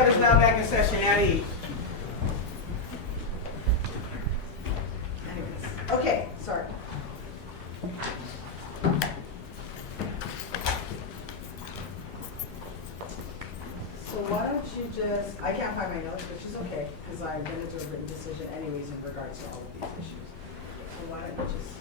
Court is now back in session at ease. Anyways, okay, sorry. So why don't you just, I can't find my notes, which is okay, because I'm going to do a written decision anyways in regards to all of these issues. So why don't you just.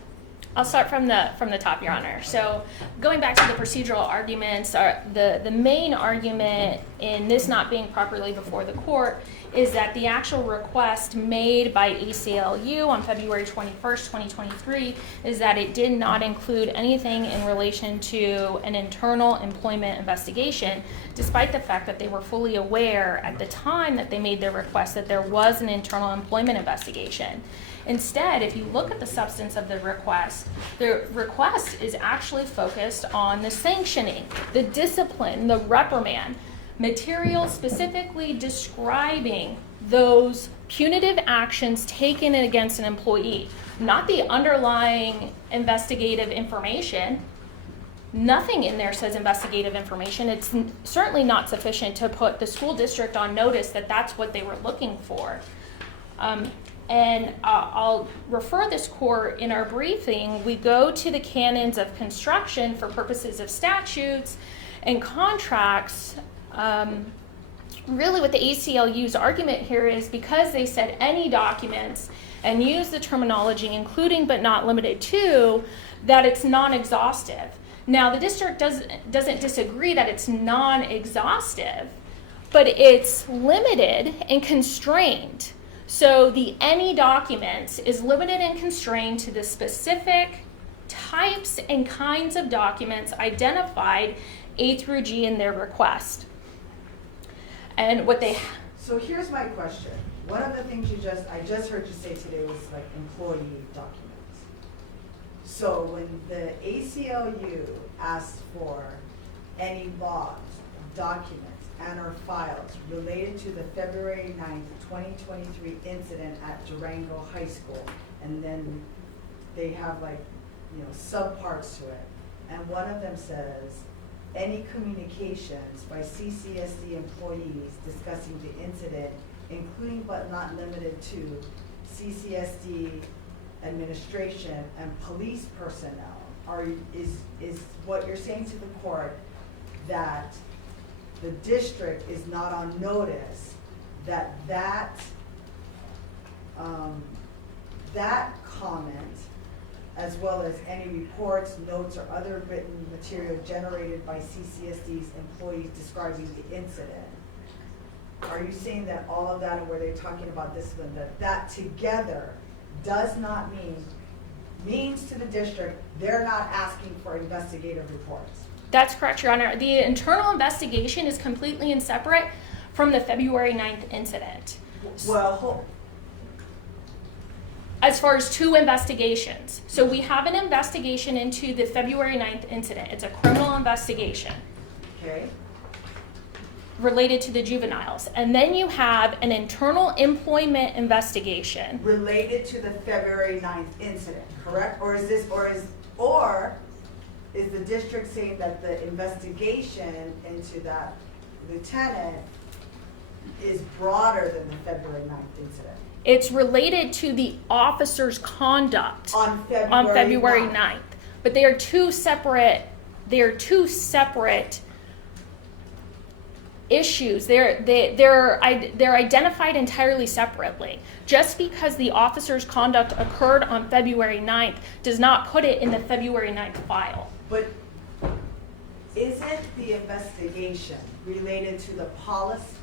I'll start from the top, Your Honor. So going back to the procedural arguments, the main argument in this not being properly before the court is that the actual request made by ACLU on February 21st, 2023 is that it did not include anything in relation to an internal employment investigation, despite the fact that they were fully aware at the time that they made their request that there was an internal employment investigation. Instead, if you look at the substance of the request is actually focused on the sanctioning, the discipline, the reprimand, material specifically describing those punitive actions taken against an employee, not the underlying investigative information. Nothing in there says investigative information. It's certainly not sufficient to put the school district on notice that that's what they were looking for. And I'll refer this court in our briefing. We go to the canons of construction for purposes of statutes and contracts. Really what the ACLU's argument here is because they said any documents and use the terminology including but not limited to, that it's non-exhaustive. Now the district doesn't disagree that it's non-exhaustive, but it's limited and constrained. So the any documents is limited and constrained to the specific types and kinds of documents identified A through G in their request. And what they... So here's my question. One of the things I just heard you say today was like employee documents. So when the ACLU asked for any logs, documents, and or files related to the February 9th, 2023 incident at Durango High School, and then they have like, subparts to it, and one of them says, any communications by CCSD employees discussing the incident, including but not limited to CCSD administration and police personnel, is what you're saying to the court that the district is not on notice that comment, as well as any reports, notes, or other written material generated by CCSD's employees describing the incident. Are you saying that all of that, and where they're talking about discipline, that together does not means to the district they're not asking for investigative reports? That's correct, Your Honor. The internal investigation is completely and separate from the February 9th incident. Well, as far as two investigations. So we have an investigation into the February 9th incident. It's a criminal investigation. Okay. Related to the juveniles. And then you have an internal employment investigation. Related to the February 9th incident, correct? Or is the district saying that the investigation into that lieutenant is broader than the February 9th incident? It's related to the officer's conduct on February 9th. But they are two separate issues. They're identified entirely separately. Just because the officer's conduct occurred on February 9th does not put it in the February 9th file. But isn't the investigation related to the policy,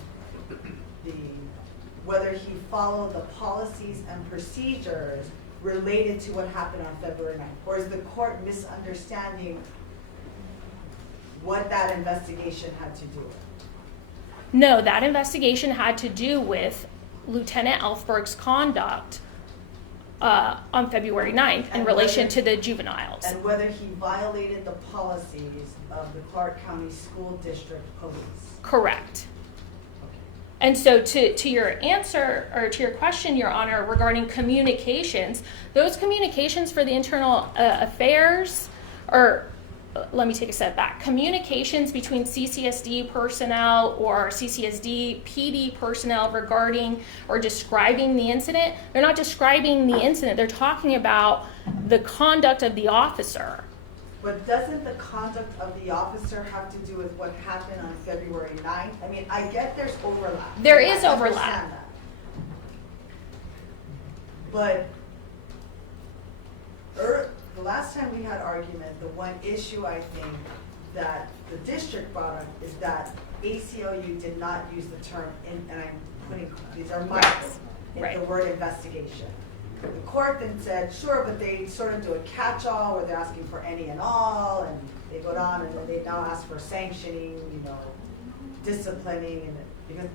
whether he followed the policies and procedures related to what happened on February 9th? Or is the court misunderstanding what that investigation had to do with? No, that investigation had to do with Lieutenant Elfberg's conduct on February 9th in relation to the juveniles. And whether he violated the policies of the Clark County School District Police. Correct. And so to your answer, or to your question, Your Honor, regarding communications, those communications for the internal affairs, or let me take a step back. Communications between CCSD personnel or CCSD PD personnel regarding or describing the incident, they're not describing the incident, they're talking about the conduct of the officer. But doesn't the conduct of the officer have to do with what happened on February 9th? I mean, I get there's overlap. There is I overlap. understand that. But the last time we had argument, the one issue I think that the district brought up is that ACLU did not use the term, and I'm putting, these are my words, Right. the word investigation. The court then said, sure, but they sort of do a catch-all where they're asking for any and all, and they go down and then they now ask for sanctioning, disciplining, and because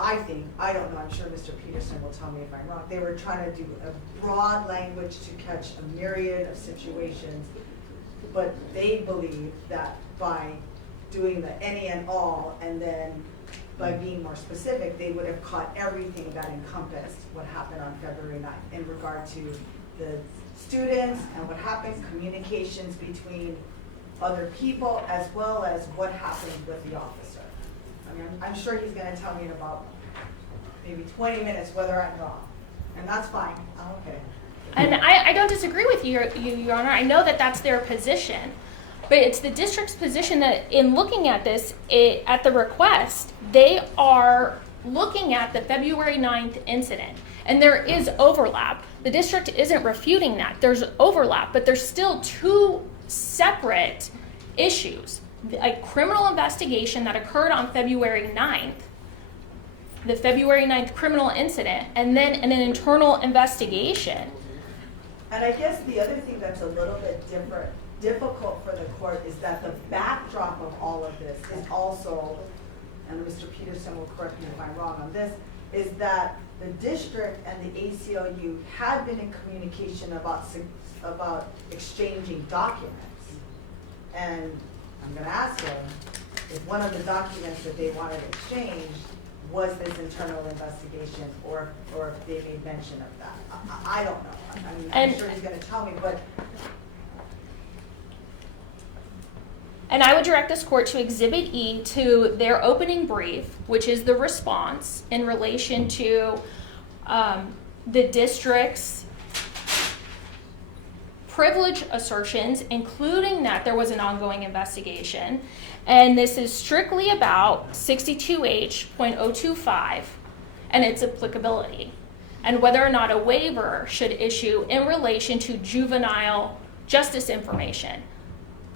I think, I don't know, I'm sure Mr. Peterson will tell me if I'm wrong, they were trying to do a broad language to catch a myriad of situations, but they believe that by doing the any and all, and then by being more specific, they would have caught everything that encompassed what happened on February 9th in regard to the students and what happened, communications between other people, as well as what happened with the officer. I mean, I'm sure he's gonna tell me in about maybe 20 minutes whether I'm wrong, and that's fine, I'm okay. And I don't disagree with you, Your Honor. I know that that's their position. But it's the district's position that in looking at this, at the request, they are looking at the February 9th incident. And there is overlap. The district isn't refuting that. There's overlap, but there's still two separate issues. A criminal investigation that occurred on February 9th, the February 9th criminal incident, and then an internal investigation. And I guess the other thing that's a little bit difficult for the court is that the backdrop of all of this is also, and Mr. Peterson will correct me if I'm wrong on this, is that the district and the ACLU had been in communication about exchanging documents. And I'm gonna ask him if one of the documents that they wanted exchanged was this internal investigation, or if they made mention of that. I don't know. I mean, I'm sure he's gonna tell me, but and I would direct this court to Exhibit E to their opening brief, which is the response in relation to the district's privilege assertions, including that there was an ongoing investigation. And this is strictly about 62H.025 and its applicability, and whether or not a waiver should issue in relation to juvenile justice information.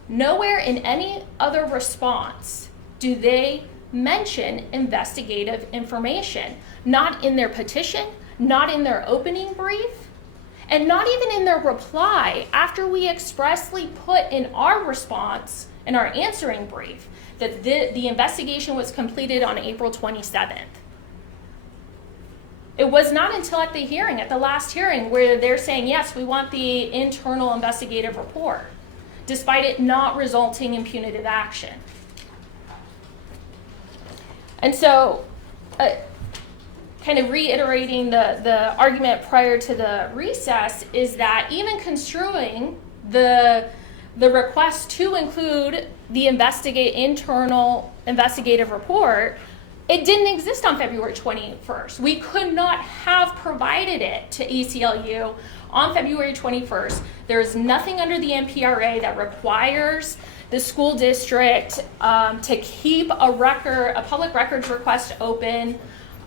Nowhere in any other response do they mention investigative information. Not in their petition, not in their opening brief, and not even in their reply after we expressly put in our response, in our answering brief, that the investigation was completed on April 27th. It was not until at the hearing, at the last hearing, where they're saying, yes, we want the internal investigative report, despite it not resulting in punitive action. And so, kind of reiterating the argument prior to the recess, is that even construing the request to include the internal investigative report, it didn't exist on February 21st. We could not have provided it to ACLU on February 21st. There is nothing under the MPRA that requires the school district to keep a public records request open,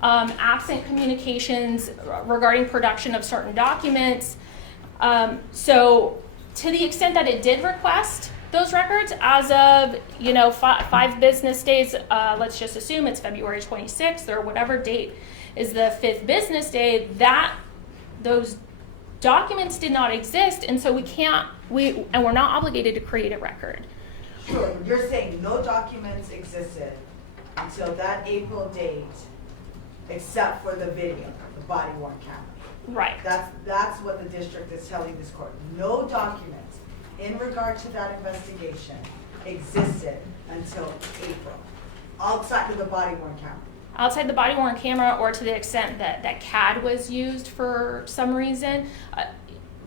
absent communications regarding production of certain documents. So to the extent that it did request those records, as of 5 business days, let's just assume it's February 26th or whatever date is the 5th business day, that those documents did not exist, and so we're not obligated to create a record. sure, you're saying no documents existed until that April date, except for the video, the body worn camera. Right. That's what the district is telling this court. No documents in regard to that investigation existed until April, outside of the body worn camera. Outside the body worn camera, or to the extent that CAD was used for some reason,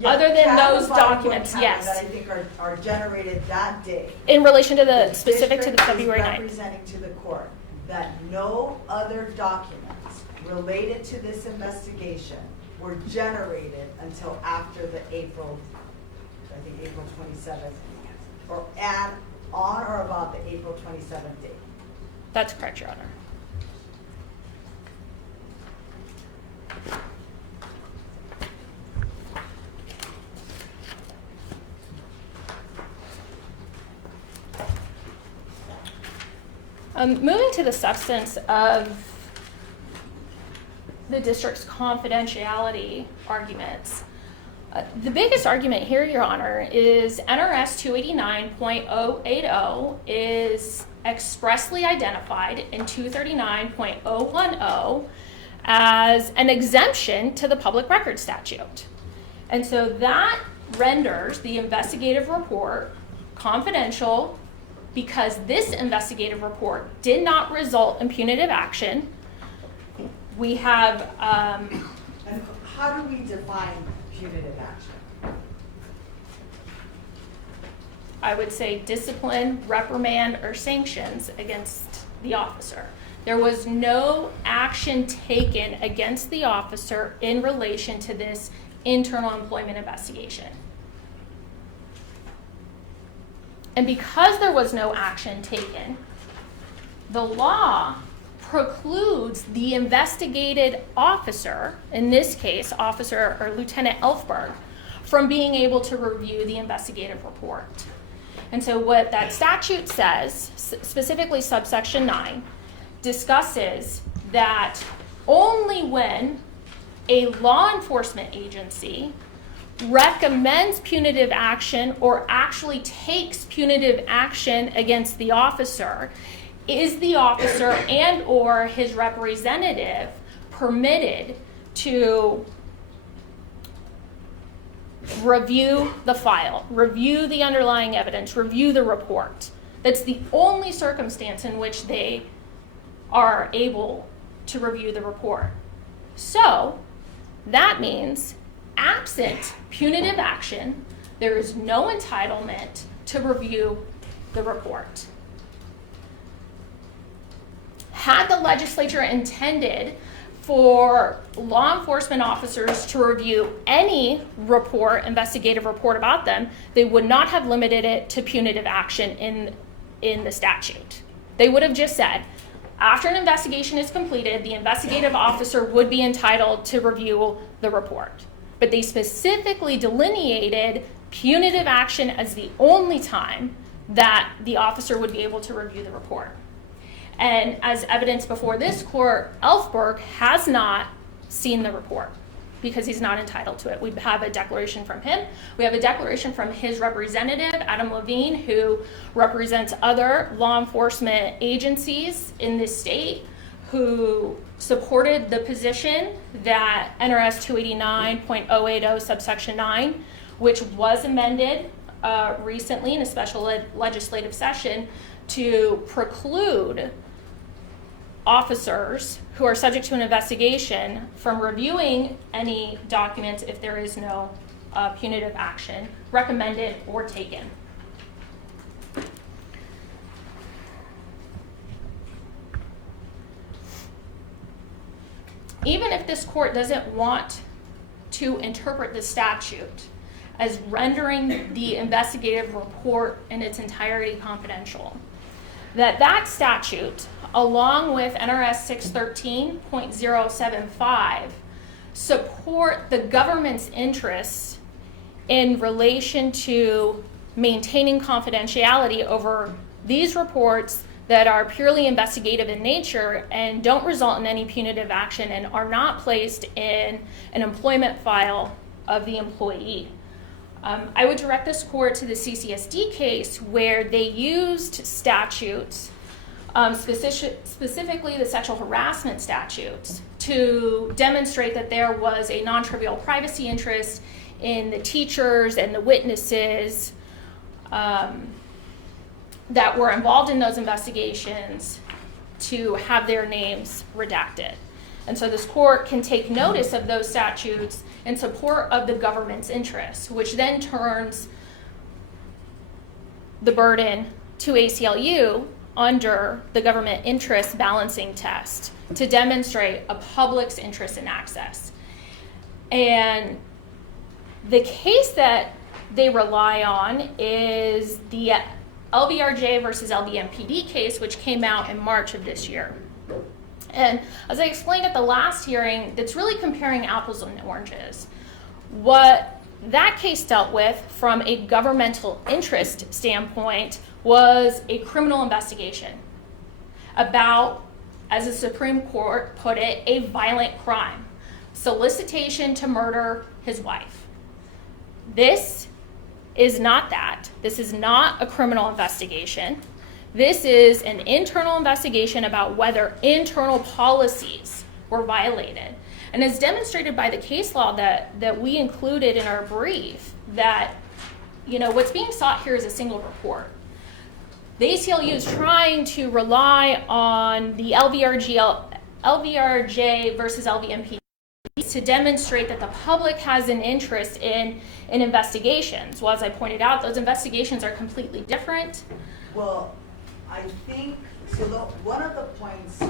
Yeah, Other than cat those and bottom documents, point counter yes. That I think are generated that day. In relation to the specific to the district is February 9th. representing to the court that no other documents related to this investigation were generated until after the April 27th, or on or about the April 27th date. That's correct, Your Honor. Moving to the substance of the district's confidentiality arguments. The biggest argument here, Your Honor, is NRS 289.080 is expressly identified in 239.010 as an exemption to the public record statute. And so that renders the investigative report confidential because this investigative report did not result in punitive action. We have And how do we define punitive action? I would say discipline, reprimand, or sanctions against the officer. There was no action taken against the officer in relation to this internal employment investigation. And because there was no action taken, the law precludes the investigated officer, in this case, Officer or Lieutenant Elfberg, from being able to review the investigative report. And so what that statute says, specifically subsection 9, discusses that only when a law enforcement agency recommends punitive action or actually takes punitive action against the officer is the officer and or his representative permitted to review the file, review the underlying evidence, review the report. That's the only circumstance in which they are able to review the report. So that means absent punitive action, there is no entitlement to review the report. Had the legislature intended for law enforcement officers to review any report, investigative report about them, they would not have limited it to punitive action in the statute. They would have just said, after an investigation is completed, the investigative officer would be entitled to review the report. But they specifically delineated punitive action as the only time that the officer would be able to review the report. And as evidence before this court, Elfberg has not seen the report because he's not entitled to it. We have a declaration from him. We have a declaration from his representative, Adam Levine, who represents other law enforcement agencies in this state, who supported the position that NRS 289.080 subsection 9, which was amended recently in a special legislative session to preclude officers who are subject to an investigation from reviewing any documents if there is no punitive action recommended or taken. Even if this court doesn't want to interpret the statute as rendering the investigative report in its entirety confidential, that statute, along with NRS 613.075, support the government's interests in relation to maintaining confidentiality over these reports that are purely investigative in nature and don't result in any punitive action and are not placed in an employment file of the employee. I would direct this court to the CCSD case where they used statutes, specifically the sexual harassment statutes, to demonstrate that there was a non-trivial privacy interest in the teachers and the witnesses that were involved in those investigations to have their names redacted. And so this court can take notice of those statutes in support of the government's interests, which then turns the burden to ACLU under the government interest balancing test to demonstrate a public's interest in access. And the case that they rely on is the LVRJ versus LVMPD case, which came out in March of this year. And as I explained at the last hearing, that's really comparing apples and oranges. What that case dealt with from a governmental interest standpoint was a criminal investigation about, as the Supreme Court put it, a violent crime, solicitation to murder his wife. This is not that. This is not a criminal investigation. This is an internal investigation about whether internal policies were violated. And as demonstrated by the case law that we included in our brief, that what's being sought here is a single report. The ACLU is trying to rely on the LVRJ versus LVMPD to demonstrate that the public has an interest in investigations. Well, as I pointed out, those investigations are completely different. Well, I think, so one of the points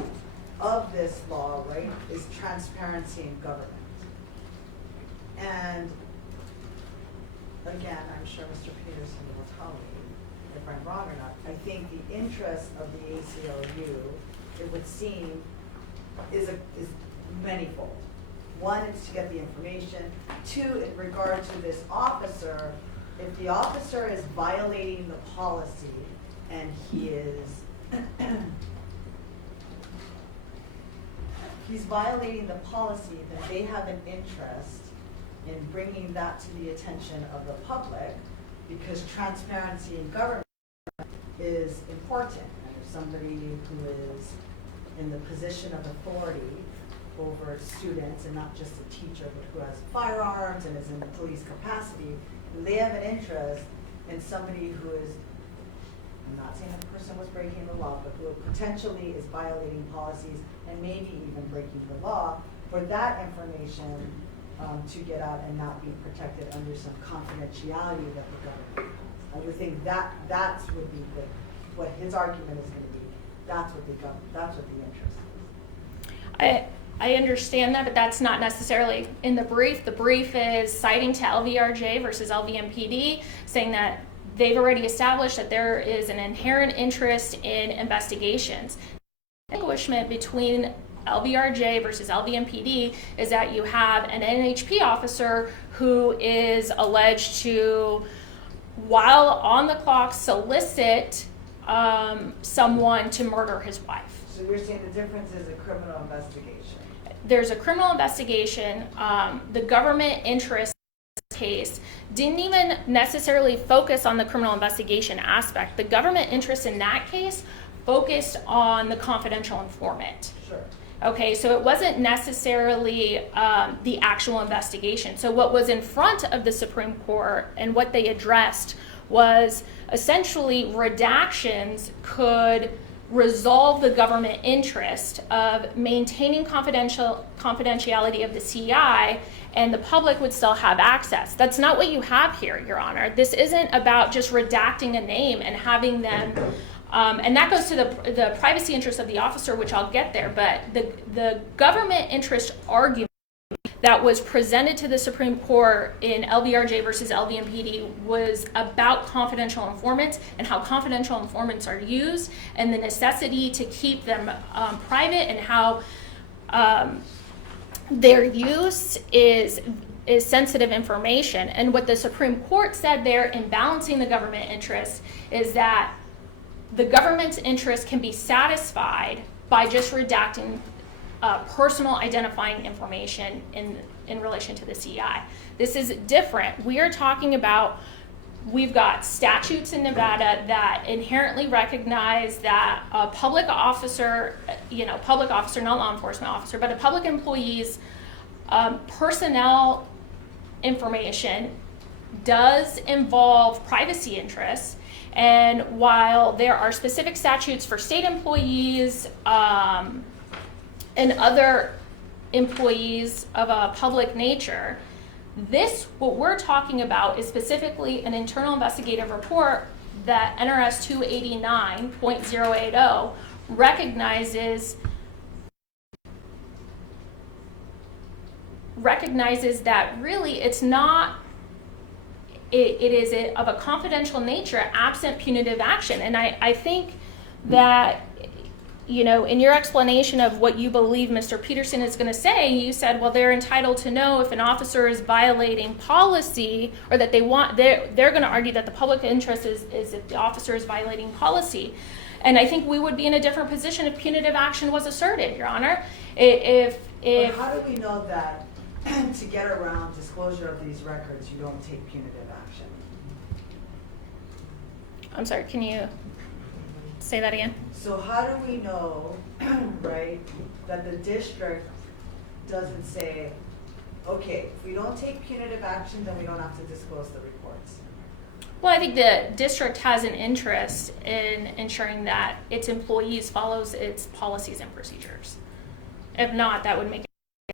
of this law, right, is transparency in government. And again, I'm sure Mr. Peterson will tell me if I'm wrong or not. I think the interest of the ACLU, it would seem, is manifold. One is to get the information. Two, in regard to this officer, if the officer is violating the policy and he's violating the policy, then they have an interest in bringing that to the attention of the public, because transparency in government is important. And if somebody who is in the position of authority over students, and not just a teacher, but who has firearms and is in the police capacity, they have an interest in somebody who is, I'm not saying the person was breaking the law, but who potentially is violating policies and maybe even breaking the law, for that information to get out and not be protected under some confidentiality that the government has. I would think that's would be what his argument is going to be. That's what the interest is. I understand that, but that's not necessarily in the brief. The brief is citing to LVRJ versus LVMPD, saying that they've already established that there is an inherent interest in investigations. The distinguishment between LVRJ versus LVMPD is that you have an NHP officer who is alleged to, while on the clock, solicit someone to murder his wife. So you're saying the difference is a criminal investigation? There's a criminal investigation. The government interest case didn't even necessarily focus on the criminal investigation aspect. The government interest in that case focused on the confidential informant. Sure. Okay, so it wasn't necessarily the actual investigation. So what was in front of the Supreme Court and what they addressed was essentially redactions could resolve the government interest of maintaining confidentiality of the CI, and the public would still have access. That's not what you have here, Your Honor. This isn't about just redacting a name and having them, and that goes to the privacy interest of the officer, which I'll get there, but the government interest argument that was presented to the Supreme Court in LVRJ versus LVMPD was about confidential informants and how confidential informants are used and the necessity to keep them private, and how their use is sensitive information. And what the Supreme Court said there in balancing the government interest is that the government's interest can be satisfied by just redacting personal identifying information in relation to the CI. This is different. We are talking about, we've got statutes in Nevada that inherently recognize that a public officer, not law enforcement officer, but a public employee's personnel information does involve privacy interests. And while there are specific statutes for state employees, and other employees of a public nature. What we're talking about is specifically an internal investigative report that NRS 289.080 recognizes that really it's not, it is of a confidential nature absent punitive action. And I think that, you know, in your explanation of what you believe Mr. Peterson is going to say, you said, well, they're entitled to know if an officer is violating policy, or that they're going to argue that the public interest is if the officer is violating policy. And I think we would be in a different position if punitive action was asserted, Your Honor. But how do we know that to get around disclosure of these records, you don't take punitive action? I'm sorry, can you say that again? So how do we know, right, that the district doesn't say, okay, if we don't take punitive action, then we don't have to disclose the reports? Well, I think the district has an interest in ensuring that its employees follows its policies and procedures. If not, that would make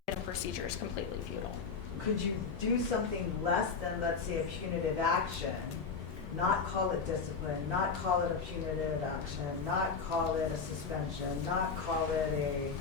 the procedures completely futile. Could you do something less than, let's say, a punitive action, not call it discipline, not call it a punitive action, not call it a suspension, not call it a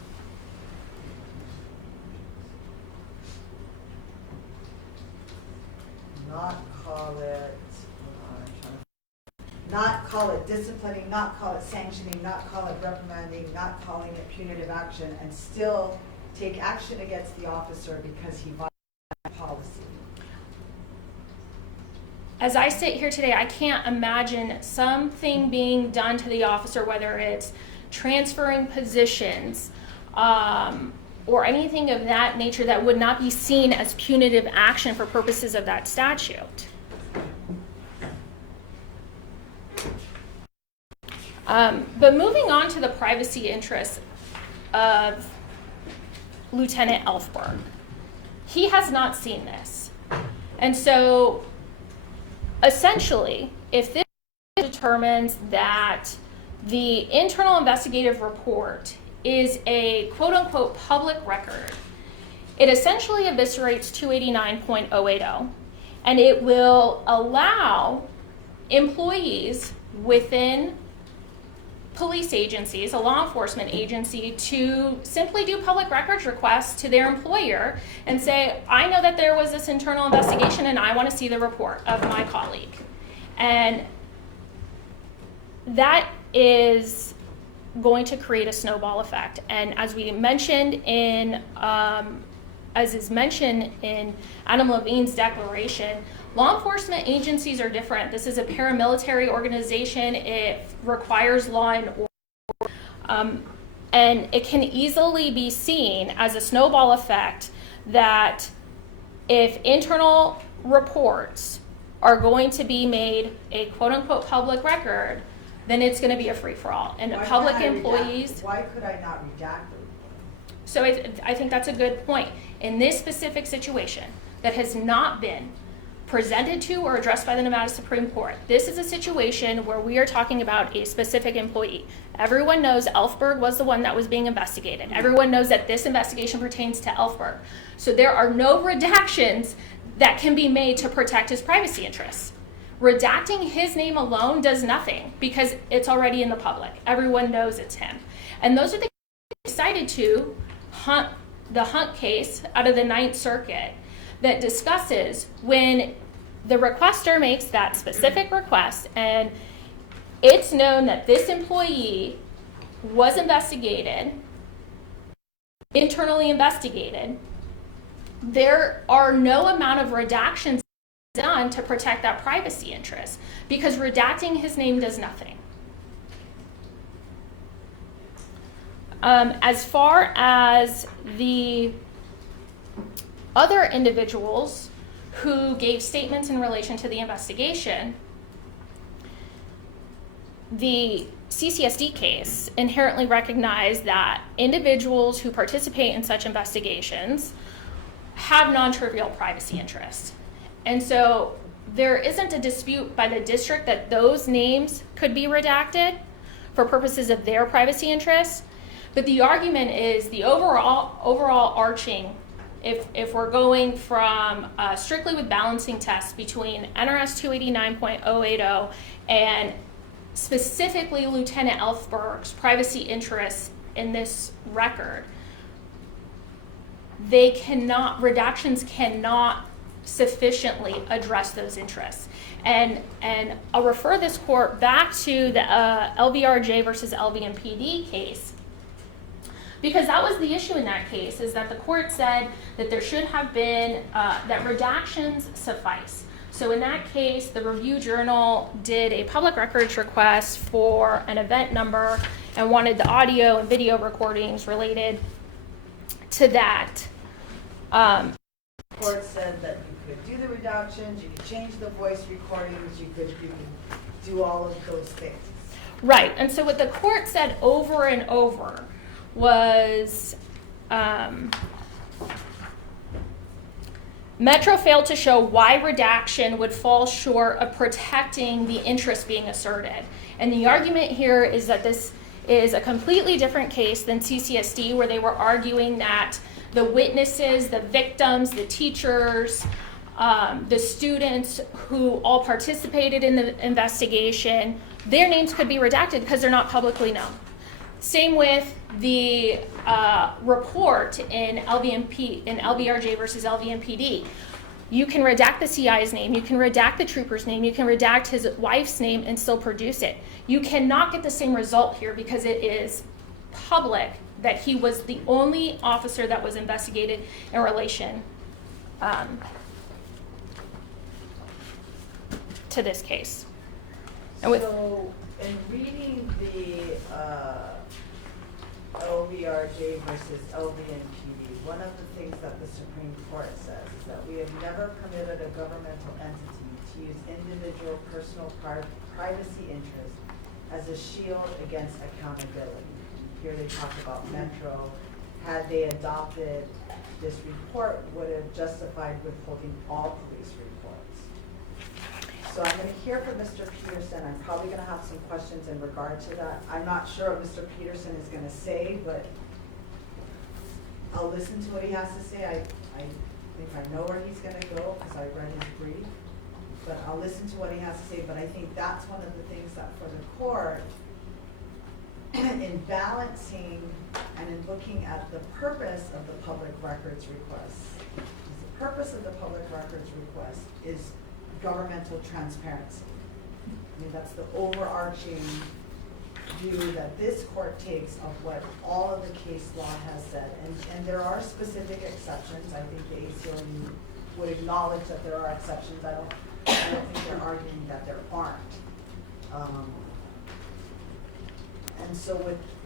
not call it disciplining, not call it sanctioning, not call it reprimanding, not calling it punitive action, and still take action against the officer because he violated policy? As I sit here today, I can't imagine something being done to the officer, whether it's transferring positions or anything of that nature, that would not be seen as punitive action for purposes of that statute. But moving on to the privacy interests of Lieutenant Elfberg, he has not seen this. And so essentially, if this determines that the internal investigative report is a quote-unquote public record, it essentially eviscerates 289.080, and it will allow employees within police agencies, a law enforcement agency, to simply do public records requests to their employer and say, I know that there was this internal investigation and I want to see the report of my colleague. And that is going to create a snowball effect. And as we mentioned as is mentioned in Adam Levine's declaration, law enforcement agencies are different. This is a paramilitary organization. It requires law and order. And it can easily be seen as a snowball effect that if internal reports are going to be made a quote-unquote public record, then it's going to be a free-for-all. And public employees... Why could I not redact the report? So I think that's a good point. In this specific situation that has not been presented to or addressed by the Nevada Supreme Court, this is a situation where we are talking about a specific employee. Everyone knows Elfberg was the one that was being investigated. Everyone knows that this investigation pertains to Elfberg. So there are no redactions that can be made to protect his privacy interests. Redacting his name alone does nothing because it's already in the public. Everyone knows it's him. And those are the cases cited to the Hunt case out of the Ninth Circuit that discusses when the requester makes that specific request and it's known that this employee was internally investigated, there are no amount of redactions done to protect that privacy interest because redacting his name does nothing. As far as the other individuals who gave statements in relation to the investigation, the CCSD case inherently recognized that individuals who participate in such investigations have non-trivial privacy interests. And so there isn't a dispute by the district that those names could be redacted for purposes of their privacy interests. But the argument is the overall arching, if we're going from strictly with balancing tests between NRS 289.080 and specifically Lieutenant Elfberg's privacy interests in this record, redactions cannot sufficiently address those interests. And I'll refer this court back to the LVRJ versus LVMPD case, because that was the issue in that case, is that the court said that there should have been, that redactions suffice. So in that case, the Review Journal did a public records request for an event number and wanted the audio and video recordings related to that. The court said that you could do the reductions, you could change the voice recordings, you could do all of those things. Right, and so what the court said over and over was Metro failed to show why redaction would fall short of protecting the interest being asserted. And the argument here is that this is a completely different case than CCSD, where they were arguing that the witnesses, the victims, the teachers, the students who all participated in the investigation, their names could be redacted because they're not publicly known. Same with the report in LVRJ versus LVMPD. You can redact the CI's name, you can redact the trooper's name, you can redact his wife's name and still produce it. You cannot get the same result here because it is public that he was the only officer that was investigated in relation to this case. And So, in reading the LVRJ versus LVMPD, one of the things that the Supreme Court says is that we have never permitted a governmental entity to use individual personal privacy interests as a shield against accountability. Here they talk about Metro. Had they adopted this report, would have justified withholding all police reports. So I'm going to hear from Mr. Peterson. I'm probably going to have some questions in regard to that. I'm not sure what Mr. Peterson is going to say, but I'll listen to what he has to say. I think I know where he's going to go because I read his brief, but I'll listen to what he has to say. But I think that's one of the things that for the court, in balancing and in looking at the purpose of the public records request, the purpose of the public records request is governmental transparency. I mean, that's the overarching view that this court takes of what all of the case law has said. And there are specific exceptions. I think the ACLU would acknowledge that there are exceptions. I don't think they're arguing that there aren't. And so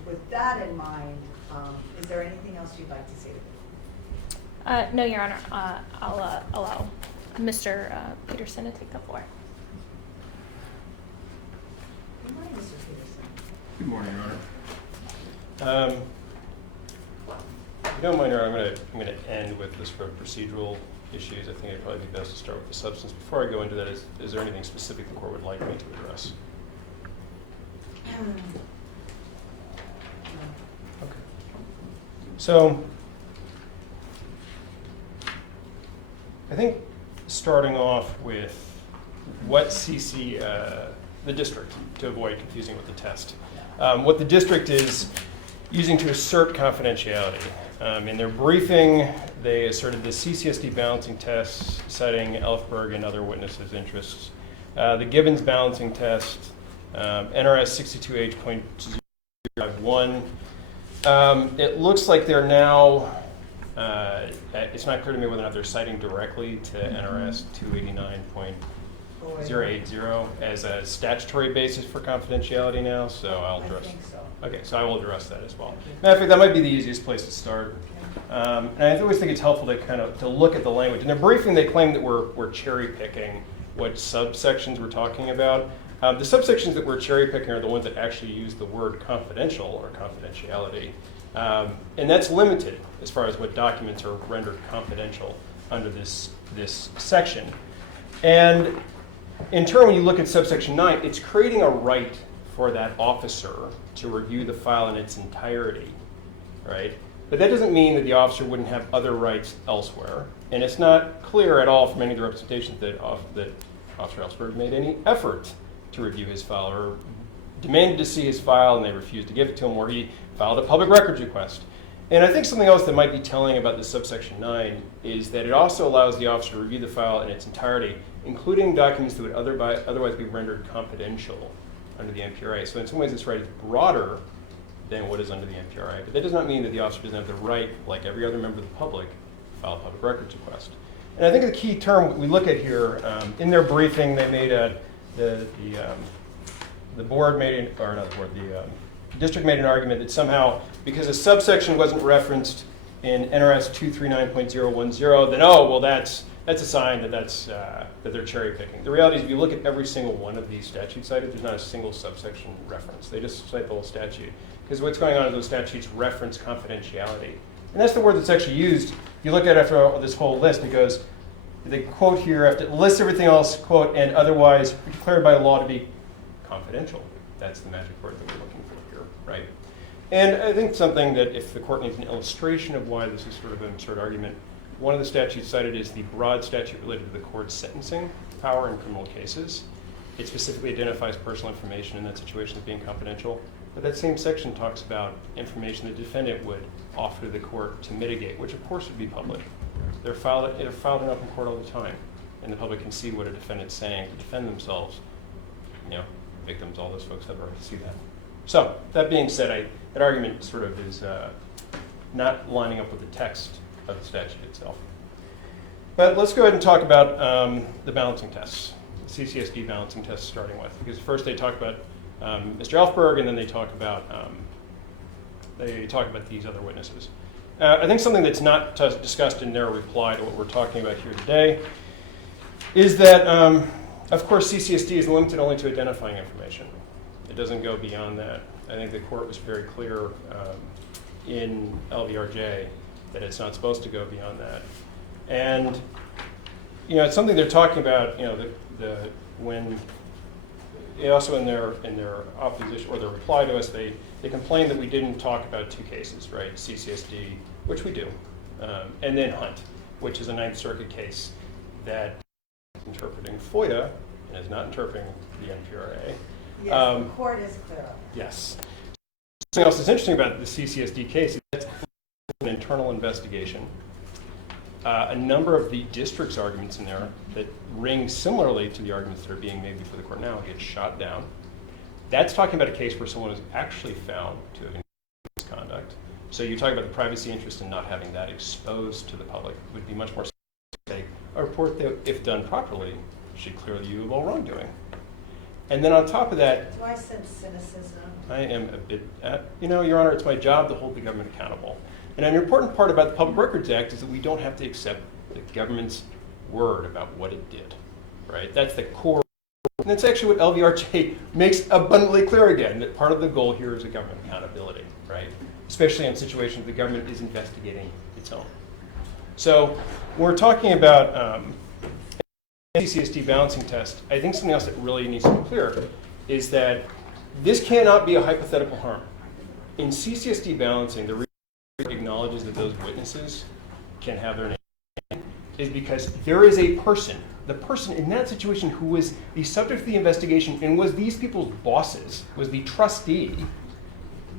with that in mind, is there anything else you'd like to say to me? no, Your Honor, I'll allow Mr. Peterson to take the floor. Good morning, Mr. Peterson. Good morning, Your Honor. If you don't mind, Your Honor, I'm going to end with this sort of procedural issues. I think it'd probably be best to start with the substance. Before I go into that, is there anything specific the court would like me to address? Okay. So, I think starting off with what the district, to avoid confusing with the test, what the district is using to assert confidentiality. In their briefing, they asserted the CCSD balancing test, citing Elfberg and other witnesses' interests. The Gibbons balancing test, NRS 62H.051. It looks like they're now, it's not clear to me whether or not they're citing directly to NRS 289.080 as a statutory basis for confidentiality now, so I'll address. I think so. Okay, so I will address that as well. Matter of fact, that might be the easiest place to start. And I always think it's helpful to look at the language. In their briefing, they claim that we're cherry picking what subsections we're talking about. The subsections that we're cherry picking are the ones that actually use the word confidential or confidentiality. And that's limited as far as what documents are rendered confidential under this section. And in turn, when you look at subsection 9, it's creating a right for that officer to review the file in its entirety right? But that doesn't mean that the officer wouldn't have other rights elsewhere. And it's not clear at all from any of the representations that Officer Ellsberg made any effort to review his file or demanded to see his file and they refused to give it to him, or he filed a public records request. And I think something else that might be telling about this subsection 9 is that it also allows the officer to review the file in its entirety, including documents that would otherwise be rendered confidential under the MPRA. So in some ways this right is broader than what is under the MPRA, but that does not mean that the officer doesn't have the right, like every other member of the public, to file a public records request. And I think the key term we look at here, in their briefing, they made the board made, or not the board, the district made an argument that somehow, because a subsection wasn't referenced in NRS 239.010, then that's a sign that that they're cherry picking. The reality is, if you look at every single one of these statutes cited, there's not a single subsection reference. They just cite the whole statute. Because what's going on is those statutes reference confidentiality. And that's the word that's actually used. If you look at it after this whole list, it goes, they quote here, after it lists everything else, quote, and otherwise declared by law to be confidential. That's the magic word that we're looking for here, right? And I think something that if the court needs an illustration of why this is sort of an absurd argument, one of the statutes cited is the broad statute related to the court's sentencing power in criminal cases. It specifically identifies personal information in that situation as being confidential. But that same section talks about information the defendant would offer to the court to mitigate, which of course would be public. They're filed in open court all the time, and the public can see what a defendant's saying to defend themselves. You know, victims, all those folks have a right to see that. So that being said, that argument sort of is not lining up with the text of the statute itself. But let's go ahead and talk about the balancing tests, the CCSD balancing tests starting with, because first they talk about Mr. Elfberg, and then they talk about these other witnesses. I think something that's not discussed in their reply to what we're talking about here today is that, of course, CCSD is limited only to identifying information. It doesn't go beyond that. I think the court was very clear in LVRJ that it's not supposed to go beyond that. And it's something they're talking about. When also in their opposition or their reply to us, they complained that we didn't talk about two cases, right? CCSD, which we do, and then Hunt, which is a Ninth Circuit case that is interpreting FOIA and is not interpreting the NPRA. Yes, the court is clear. Yes. Something else that's interesting about the CCSD case is that's an internal investigation. A number of the district's arguments in there that ring similarly to the arguments that are being made before the court now get shot down. That's talking about a case where someone is actually found to have engaged in misconduct. So you talk about the privacy interest in not having that exposed to the public. It would be much more say a report that, if done properly, should clear you of all wrongdoing. And then on top of that, Do I sense cynicism? I am a bit, Your Honor, it's my job to hold the government accountable. And an important part about the Public Records Act is that we don't have to accept the government's word about what it did, right? That's the core. And that's actually what LVRJ makes abundantly clear again, that part of the goal here is a government accountability, right? Especially in situations the government is investigating its own. So when we're talking about CCSD balancing test, I think something else that really needs to be clear is that this cannot be a hypothetical harm. In CCSD balancing, the reason it acknowledges that those witnesses can have their name is because there is a person, the person in that situation who was the subject of the investigation and was these people's bosses, was the trustee,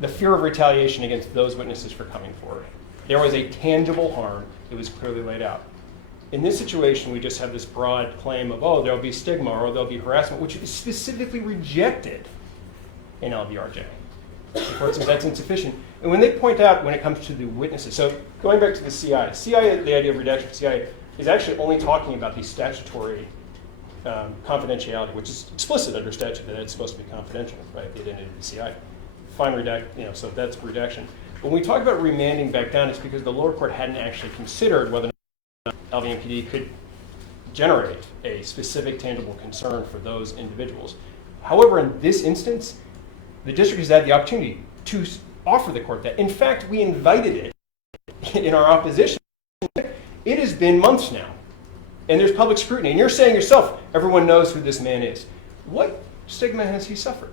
the fear of retaliation against those witnesses for coming forward. There was a tangible harm that was clearly laid out. In this situation, we just have this broad claim of, oh, there'll be stigma or there'll be harassment, which is specifically rejected in LVRJ. The court says that's insufficient. And when they point out when it comes to the witnesses, so going back to the CI, the idea of redaction of CI is actually only talking about the statutory confidentiality, which is explicit under statute that it's supposed to be confidential, right? The identity of the CI. Fine redact, so that's redaction. When we talk about remanding back down, it's because the lower court hadn't actually considered whether or not LVMPD could generate a specific tangible concern for those individuals. However, in this instance, the district has had the opportunity to offer the court that. In fact, we invited it in our opposition. It has been months now, and there's public scrutiny. And you're saying yourself, everyone knows who this man is. What stigma has he suffered?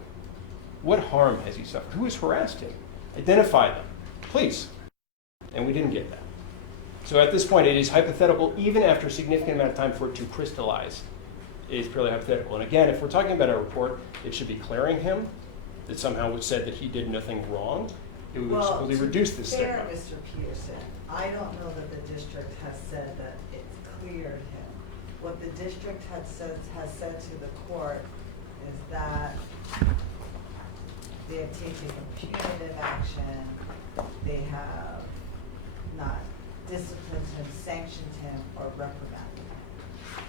What harm has he suffered? Who has harassed him? Identify them, please. And we didn't get that. So at this point, it is hypothetical, even after a significant amount of time for it to crystallize. It is purely hypothetical. And again, if we're talking about a report, it should be clearing him that somehow was said that he did nothing wrong. It would simply reduce the stigma. Fair, Mr. Peterson, I don't know that the district has said that it's cleared him. What the district has said to the court is that they have taken punitive action, they have not disciplined him, sanctioned him, or reprimanded him.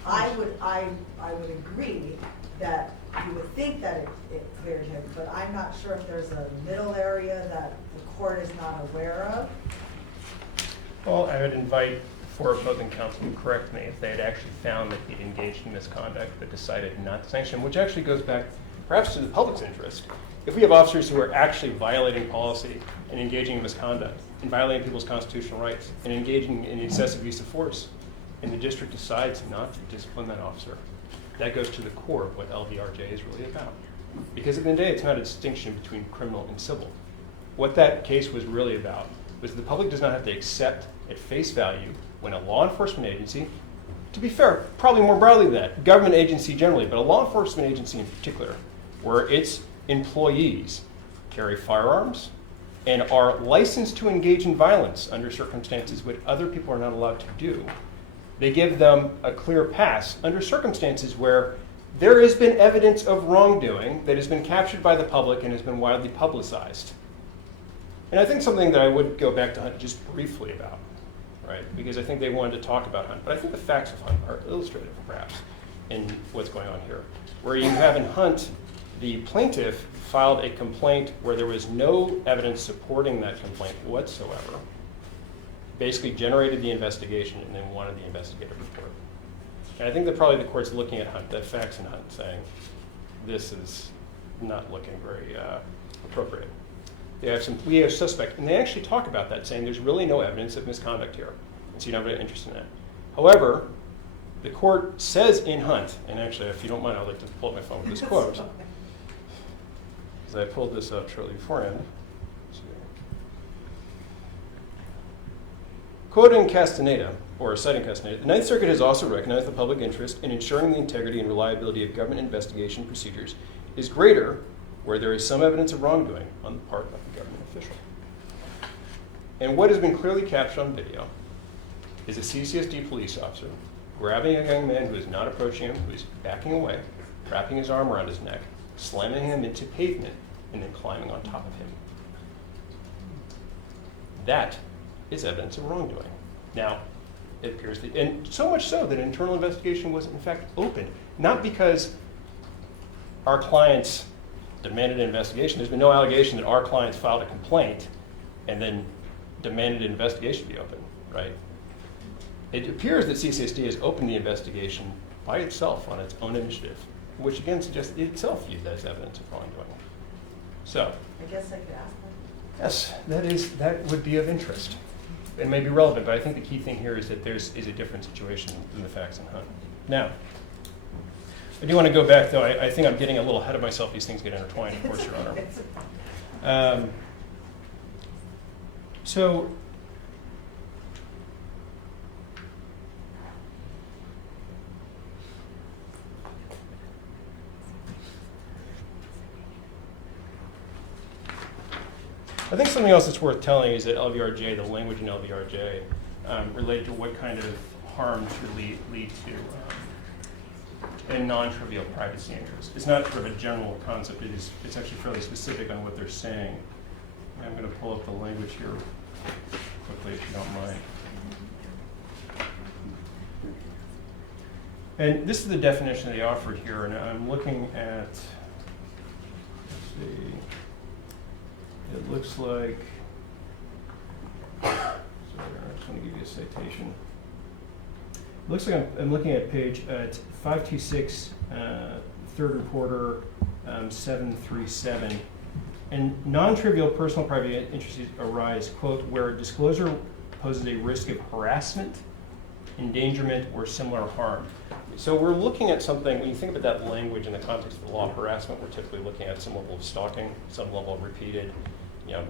I would agree that you would think that it cleared him, but I'm not sure if there's a middle area that the court is not aware of. Well, I would invite for opposing counsel to correct me if they had actually found that he'd engaged in misconduct but decided not to sanction him, which actually goes back perhaps to the public's interest. If we have officers who are actually violating policy and engaging in misconduct and violating people's constitutional rights and engaging in excessive use of force, and the district decides not to discipline that officer, that goes to the core of what LVRJ is really about. Because at the end of the day, it's not a distinction between criminal and civil. What that case was really about was the public does not have to accept at face value when a law enforcement agency, to be fair, probably more broadly than that, government agency generally, but a law enforcement agency in particular, where its employees carry firearms and are licensed to engage in violence under circumstances which other people are not allowed to do, they give them a clear pass under circumstances where there has been evidence of wrongdoing that has been captured by the public and has been widely publicized. And I think something that I would go back to Hunt just briefly about, right? Because I think they wanted to talk about Hunt, but I think the facts of Hunt are illustrative, perhaps, in what's going on here. Where you have in Hunt, the plaintiff filed a complaint where there was no evidence supporting that complaint whatsoever, basically generated the investigation and then wanted the investigative report. And I think that probably the court's looking at Hunt, the facts in Hunt, saying this is not looking very appropriate. We have suspect, and they actually talk about that, saying there's really no evidence of misconduct here, and so you don't have any interest in that. However, the court says in Hunt, and actually, if you don't mind, I'd like to pull up my phone with this quote, because I pulled this up shortly beforehand. Quoting Castaneda, or citing Castaneda, the Ninth Circuit has also recognized the public interest in ensuring the integrity and reliability of government investigation procedures is greater where there is some evidence of wrongdoing on the part of the government official. And what has been clearly captured on video is a CCSD police officer grabbing a young man who is not approaching him, who is backing away, wrapping his arm around his neck, slamming him into pavement, and then climbing on top of him. That is evidence of wrongdoing. Now, it appears that, and so much so that an internal investigation was in fact opened, not because our clients demanded an investigation. There's been no allegation that our clients filed a complaint and then demanded an investigation be opened, right? It appears that CCSD has opened the investigation by itself on its own initiative, which again suggests it itself viewed that as evidence of wrongdoing. So, I guess I could ask them. yes, that would be of interest. It may be relevant, but I think the key thing here is that there's a different situation than the facts in Hunt. Now, I do want to go back, though. I think I'm getting a little ahead of myself. These things get intertwined, of course, Your Honor. So, I think something else that's worth telling is that LVRJ, the language in LVRJ, related to what kind of harm should lead to a non-trivial privacy interest. It's not sort of a general concept. It's actually fairly specific on what they're saying. I'm going to pull up the language here quickly, if you don't mind. And this is the definition they offered here, and I'm looking at, let's see, it looks like, sorry, I just want to give you a citation. It looks like I'm looking at page 526, third reporter 737. And non-trivial personal private interests arise, quote, where disclosure poses a risk of harassment, endangerment, or similar harm. So we're looking at something, when you think about that language in the context of the law of harassment, we're typically looking at some level of stalking, some level of repeated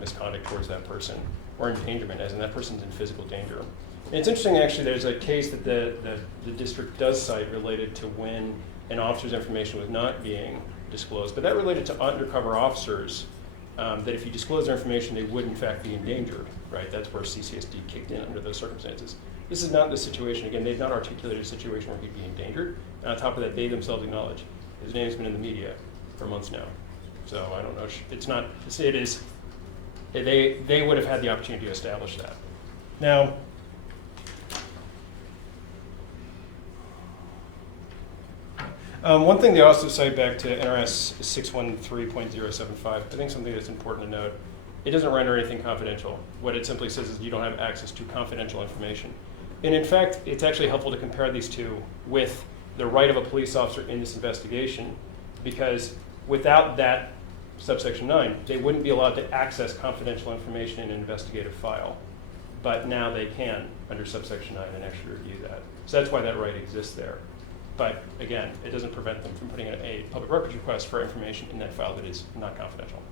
misconduct towards that person, or endangerment, as in that person's in physical danger. And it's interesting, actually, there's a case that the district does cite related to when an officer's information was not being disclosed, but that related to undercover officers, that if you disclose their information, they would in fact be endangered, right? That's where CCSD kicked in under those circumstances. This is not the situation. Again, they've not articulated a situation where he'd be endangered. And on top of that, they themselves acknowledge his name's been in the media for months now. So I don't know, it's not, it is, they would have had the opportunity to establish that. Now, one thing they also cite back to NRS 613.075, I think something that's important to note, it doesn't render anything confidential. What it simply says is you don't have access to confidential information. And in fact, it's actually helpful to compare these two with the right of a police officer in this investigation, because without that subsection 9, they wouldn't be allowed to access confidential information in an investigative file. But now they can, under subsection 9, and actually review that. So that's why that right exists there. But again, it doesn't prevent them from putting in a public records request for information in that file that is not confidential.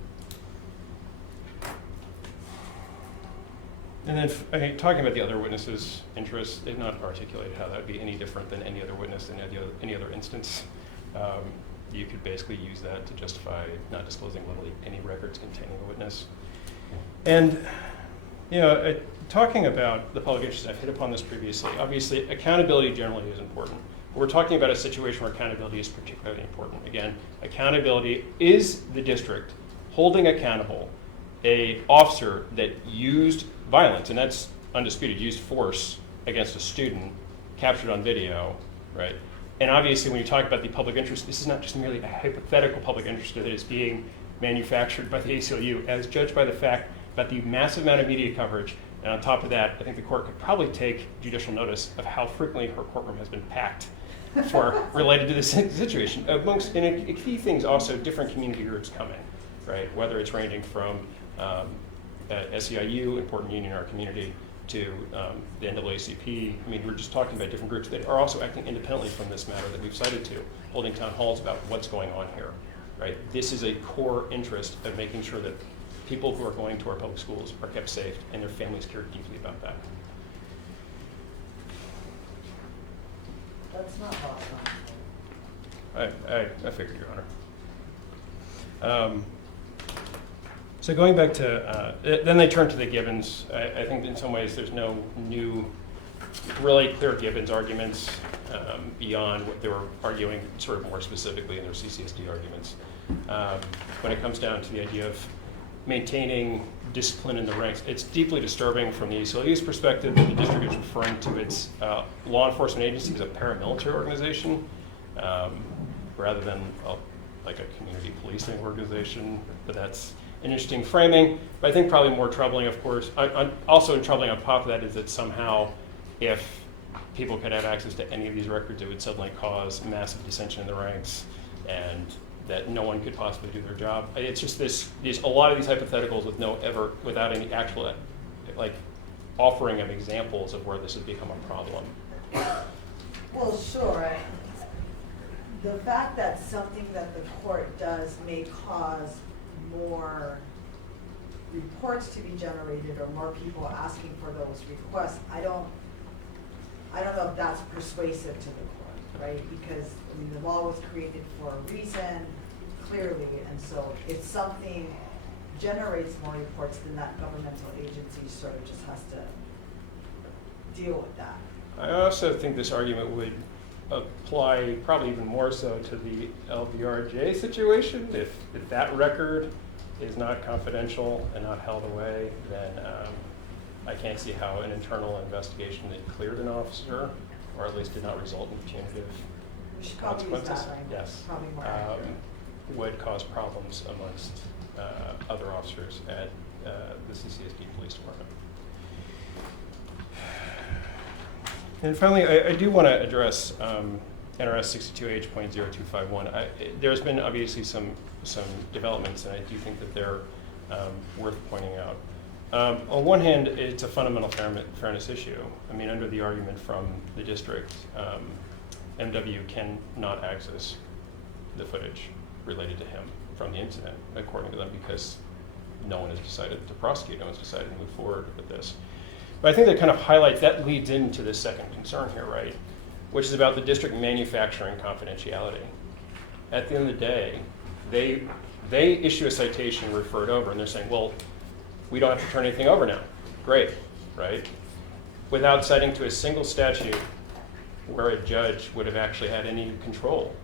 And then talking about the other witnesses' interests, they've not articulated how that would be any different than any other witness in any other instance. You could basically use that to justify not disclosing literally any records containing the witness. And talking about the public interest, I've hit upon this previously. Obviously, accountability generally is important. But we're talking about a situation where accountability is particularly important. Again, accountability is the district holding accountable an officer that used violence, and that's undisputed, used force against a student captured on video, right? And obviously when you talk about the public interest, this is not just merely a hypothetical public interest that is being manufactured by the ACLU, as judged by the fact that the massive amount of media coverage, and on top of that, I think the court could probably take judicial notice of how frequently her courtroom has been packed related to this situation. And a key thing is also different community groups coming, right? Whether it's ranging from SEIU, important union in our community, to the NAACP. I mean, we're just talking about different groups that are also acting independently from this matter that we've cited to, holding town halls about what's going on here, right? This is a core interest of making sure that people who are going to our public schools are kept safe and their families care deeply about that. That's not awesome. I figured, Your Honor. So going back to, then they turn to the Gibbons. I think in some ways there's no new, really clear Gibbons arguments beyond what they were arguing sort of more specifically in their CCSD arguments. When it comes down to the idea of maintaining discipline in the ranks, it's deeply disturbing from the ACLU's perspective that the district is referring to its law enforcement agency as a paramilitary organization rather than like a community policing organization, but that's an interesting framing. But I think probably more troubling, of course, also troubling on top of that is that somehow if people could have access to any of these records, it would suddenly cause massive dissension in the ranks and that no one could possibly do their job. It's just a lot of these hypotheticals without any actual, like, offering of examples of where this has become a problem. Well, sure. The fact that something that the court does may cause more reports to be generated or more people asking for those requests, I don't know if that's persuasive to the court, right? Because I mean, the law was created for a reason, clearly, and so if something generates more reports, then that governmental agency sort of just has to deal with that. I also think this argument would apply probably even more so to the LBRJ situation. If that record is not confidential and not held away, then I can't see how an internal investigation that cleared an officer, or at least did not result in punitive consequences, yes, would cause problems amongst other officers at the CCSD Police Department. And finally, I do want to address NRS 62H.0251. There's been obviously some developments, and I do think that they're worth pointing out. On one hand, it's a fundamental fairness issue. I mean, under the argument from the district, MW cannot access the footage related to him from the incident, according to them, because no one has decided to prosecute, no one's decided to move forward with this. But I think that kind of highlights, that leads into this second concern here, right? Which is about the district manufacturing confidentiality. At the end of the day, they issue a citation, refer it over, and they're saying, well, we don't have to turn anything over now. Great, right? Without citing to a single statute where a judge would have actually had any control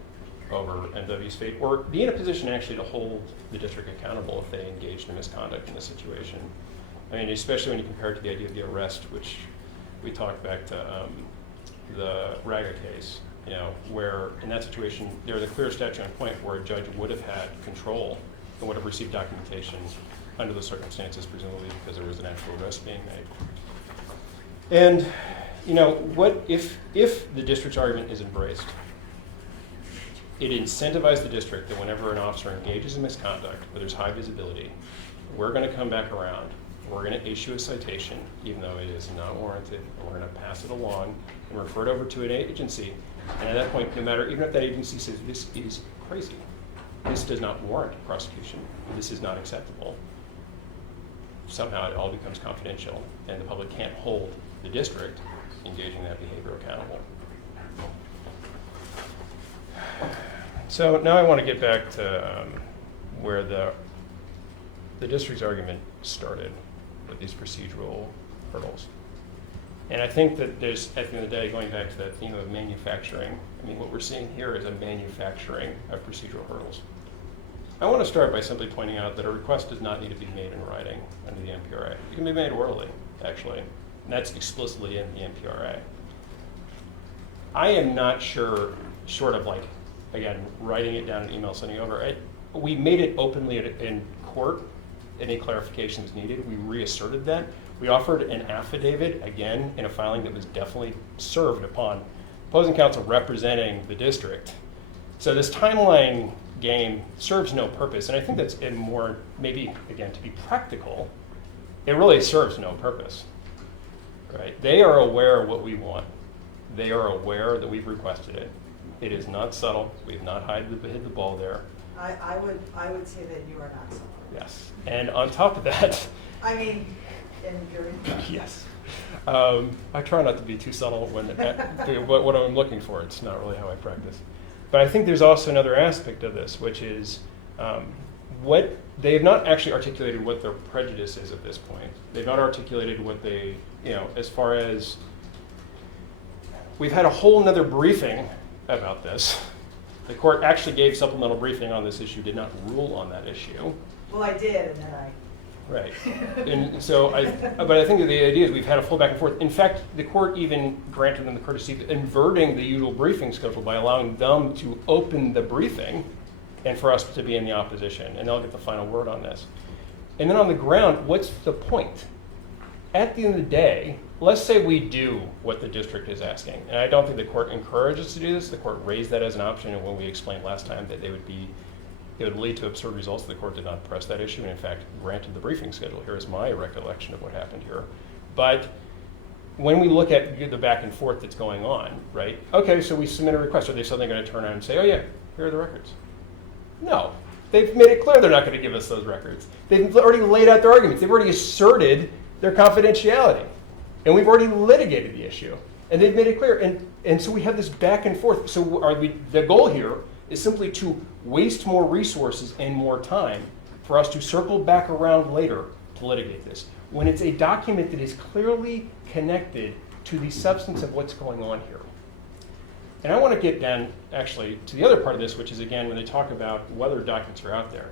over MW's fate, or be in a position actually to hold the district accountable if they engaged in misconduct in this situation. I mean, especially when you compare it to the idea of the arrest, which we talked back to the Raga case, you know, where in that situation, there was a clear statute on point where a judge would have had control and would have received documentation under the circumstances, presumably because there was an actual arrest being made. And, you know, what if the district's argument is embraced, it incentivized the district that whenever an officer engages in misconduct, where there's high visibility, we're going to come back around, we're going to issue a citation, even though it is not warranted, and we're going to pass it along and refer it over to an agency. And at that point, no matter, even if that agency says this is crazy, this does not warrant prosecution, this is not acceptable, somehow it all becomes confidential, and the public can't hold the district engaging in that behavior accountable. So now I want to get back to where the district's argument started with these procedural hurdles. And I think that there's, at the end of the day, going back to that theme of manufacturing, I mean, what we're seeing here is a manufacturing of procedural hurdles. I want to start by simply pointing out that a request does not need to be made in writing under the NPRA. It can be made orally, actually, and that's explicitly in the NPRA. I am not sure, short of like, again, writing it down in an email, sending it over, we made it openly in court. Any clarifications needed, we reasserted that. We offered an affidavit, again, in a filing that was definitely served upon opposing counsel representing the district. So this timeline game serves no purpose, and I think that's in more, maybe, again, to be practical, it really serves no purpose, right? They are aware of what we want. They are aware that we've requested it. It is not subtle. We've not hid the ball there. I would say that you are not subtle. Yes, and on top of that, I mean, in your yes, I try not to be too subtle when what I'm looking for. It's not really how I practice. But I think there's also another aspect of this, which is what they have not actually articulated what their prejudice is at this point. They've not articulated what they, you know, as far as we've had a whole nother briefing about this. The court actually gave supplemental briefing on this issue, did not rule on that issue. Well, I did, and then I. Right. And so but I think that the idea is we've had a full back and forth. In fact, the court even granted them the courtesy of inverting the usual briefing schedule by allowing them to open the briefing and for us to be in the opposition. And they'll get the final word on this. And then on the ground, what's the point? At the end of the day, let's say we do what the district is asking. And I don't think the court encouraged us to do this. The court raised that as an option, and when we explained last time that it would lead to absurd results, the court did not press that issue and in fact granted the briefing schedule. Here is my recollection of what happened here. But when we look at the back and forth that's going on, right? Okay, so we submit a request. Are they suddenly going to turn around and say, oh yeah, here are the records? No. They've made it clear they're not going to give us those records. They've already laid out their arguments. They've already asserted their confidentiality. And we've already litigated the issue. And they've made it clear. And so we have this back and forth. So the goal here is simply to waste more resources and more time for us to circle back around later to litigate this, when it's a document that is clearly connected to the substance of what's going on here. And I want to get down, actually, to the other part of this, which is, again, when they talk about whether documents are out there.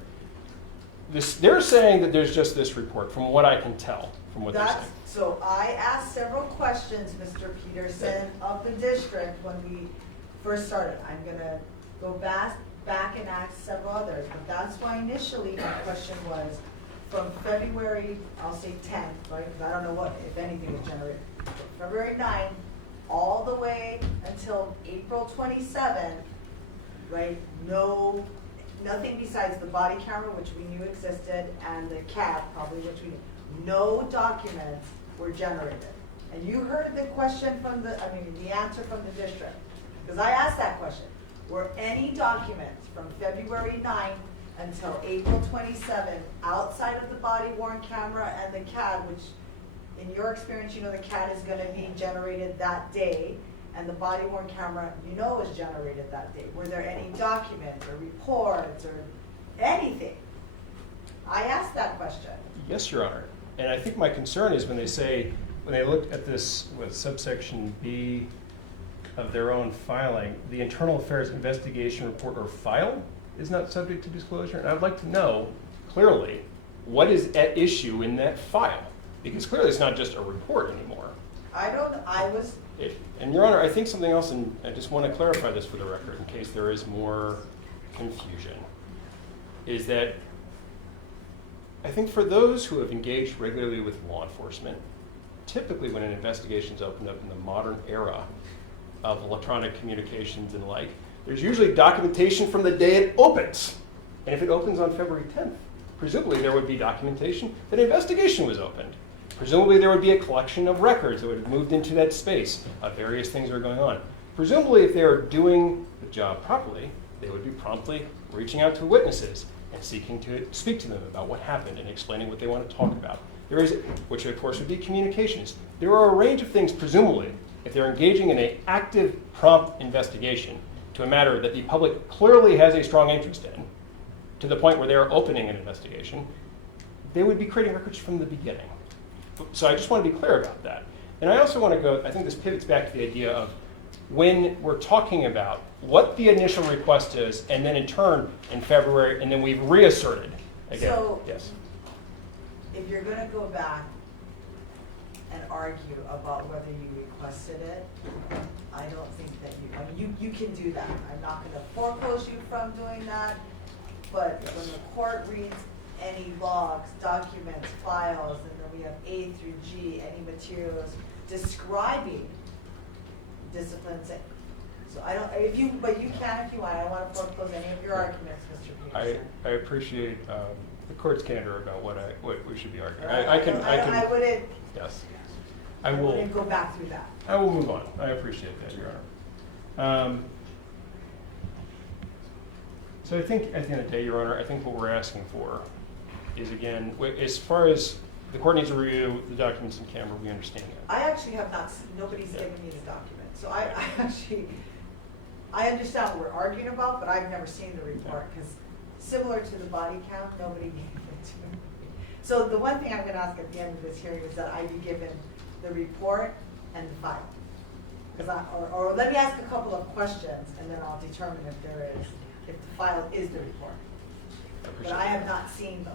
They're saying that there's just this report, from what I can tell, from what they're saying. So I asked several questions, Mr. Peterson, of the district when we first started. I'm going to go back and ask several others, but that's why initially my question was from February, I'll say 10th, right? Because I don't know what, if anything, was generated. February 9th, all the way until April 27th, right? Nothing besides the body camera, which we knew existed, and the CAD, probably, which we knew. No documents were generated. And you heard the question from the answer from the district. Because I asked that question. Were any documents from February 9th until April 27th, outside of the body worn camera and the CAD, which in your experience, you know the CAD is gonna be generated that day, and the body worn camera, you know, is generated that day. Were there any documents or reports or anything? I asked that question. Yes, Your Honor. And I think my concern is when they look at this with subsection B of their own filing, the internal affairs investigation report or file is not subject to disclosure. And I'd like to know clearly what is at issue in that file. Because clearly it's not just a report anymore. And Your Honor, I think something else, and I just want to clarify this for the record in case there is more confusion, is that I think for those who have engaged regularly with law enforcement, typically when an investigation is opened up in the modern era of electronic communications and like, there's usually documentation from the day it opens. And if it opens on February 10th, presumably there would be documentation that an investigation was opened. Presumably there would be a collection of records that would have moved into that space of various things that are going on. Presumably if they are doing the job properly, they would be promptly reaching out to witnesses and seeking to speak to them about what happened and explaining what they want to talk about. There is, which of course would be communications. There are a range of things, presumably, if they're engaging in an active, prompt investigation to a matter that the public clearly has a strong interest in, to the point where they're opening an investigation, they would be creating records from the beginning. So I just want to be clear about that. And I also want to go, I think this pivots back to the idea of when we're talking about what the initial request is, and then in turn, in February, and then we've reasserted again. So, yes. if you're gonna go back and argue about whether you requested it, I don't think that you can do that. I'm not gonna foreclose you from doing that, but when the court reads any logs, documents, files, and then we have A through G, any materials describing disciplines. So I don't, but you can if you want. I don't want to foreclose any of your arguments, Mr. Peterson. I appreciate the court's candor about what we should be arguing. I wouldn't. Yes. I wouldn't go back through that. I will move on. I appreciate that, Your Honor. So I think at the end of the day, Your Honor, I think what we're asking for is, again, as far as the court needs to review the documents in camera, we understand that. I actually have not, nobody's given me the document. So I understand what we're arguing about, but I've never seen the report because similar to the body count, nobody gave it to me. So the one thing I'm going to ask at the end of this hearing is that I be given the report and the file. Or let me ask a couple of questions and then I'll determine if the file is the report. But I have not seen those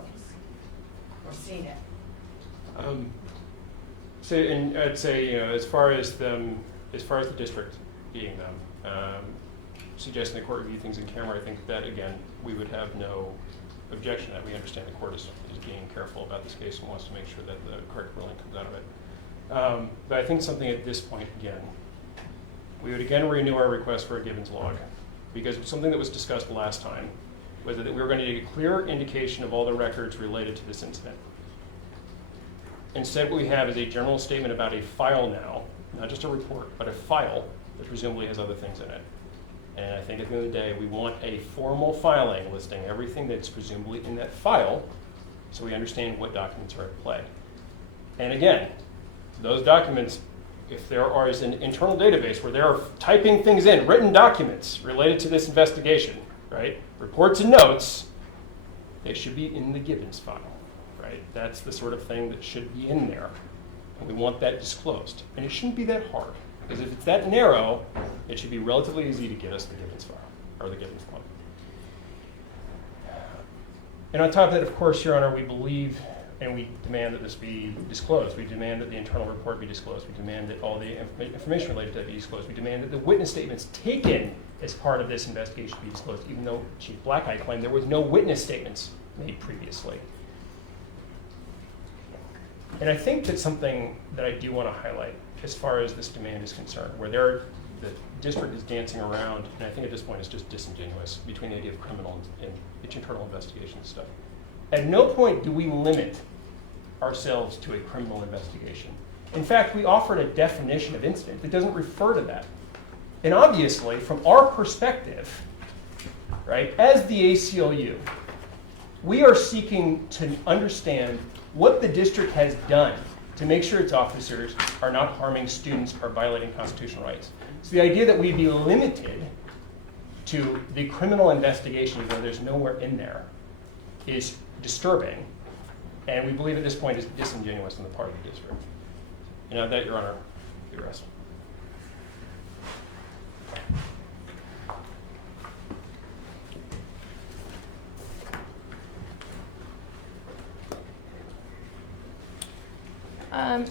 or seen it. So, and I'd say, as far as the district being them, suggesting the court review things in camera, I think that, again, we would have no objection to that. We understand the court is being careful about this case and wants to make sure that the correct ruling comes out of it. But I think something at this point, again, we would again renew our request for a Gibbons log, because something that was discussed last time was that we were going to get a clear indication of all the records related to this incident. Instead, what we have is a general statement about a file now, not just a report, but a file that presumably has other things in it. And I think at the end of the day, we want a formal filing listing everything that's presumably in that file so we understand what documents are at play. And again, those documents, if there is an internal database where they're typing things in, written documents related to this investigation, right? Reports and notes, they should be in the Gibbons file, right? That's the sort of thing that should be in there. And we want that disclosed. And it shouldn't be that hard, because if it's that narrow, it should be relatively easy to get us the Gibbons file, or the Gibbons log. And on top of that, of course, Your Honor, we believe and we demand that this be disclosed. We demand that the internal report be disclosed. We demand that all the information related to that be disclosed. We demand that the witness statements taken as part of this investigation be disclosed, even though Chief Blackeye claimed there was no witness statements made previously. And I think that's something that I do want to highlight as far as this demand is concerned, where the district is dancing around, and I think at this point it's just disingenuous between the idea of criminal and internal investigation stuff. At no point do we limit ourselves to a criminal investigation. In fact, we offered a definition of incident that doesn't refer to that. And obviously, from our perspective, right, as the ACLU, We are seeking to understand what the district has done to make sure its officers are not harming students or violating constitutional rights. So the idea that we'd be limited to the criminal investigation where there's nowhere in there is disturbing, and we believe at this point is disingenuous on the part of the district. And now that, Your Honor, the rest.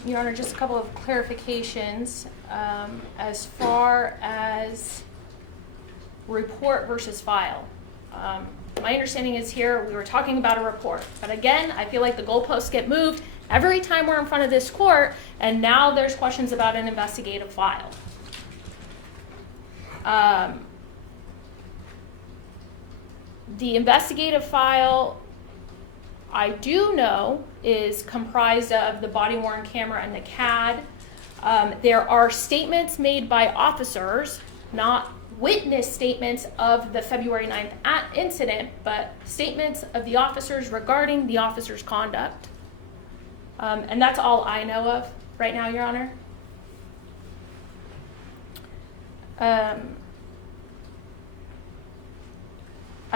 Your Honor, just a couple of clarifications. As far as report versus file. My understanding is here we were talking about a report. But again, I feel like the goalposts get moved every time we're in front of this court, and now there's questions about an investigative file. The investigative file, I do know, is comprised of the body-worn camera and the CAD. There are statements made by officers, not witness statements of the February 9th incident, but statements of the officers regarding the officers' conduct. And that's all I know of right now, Your Honor. I'm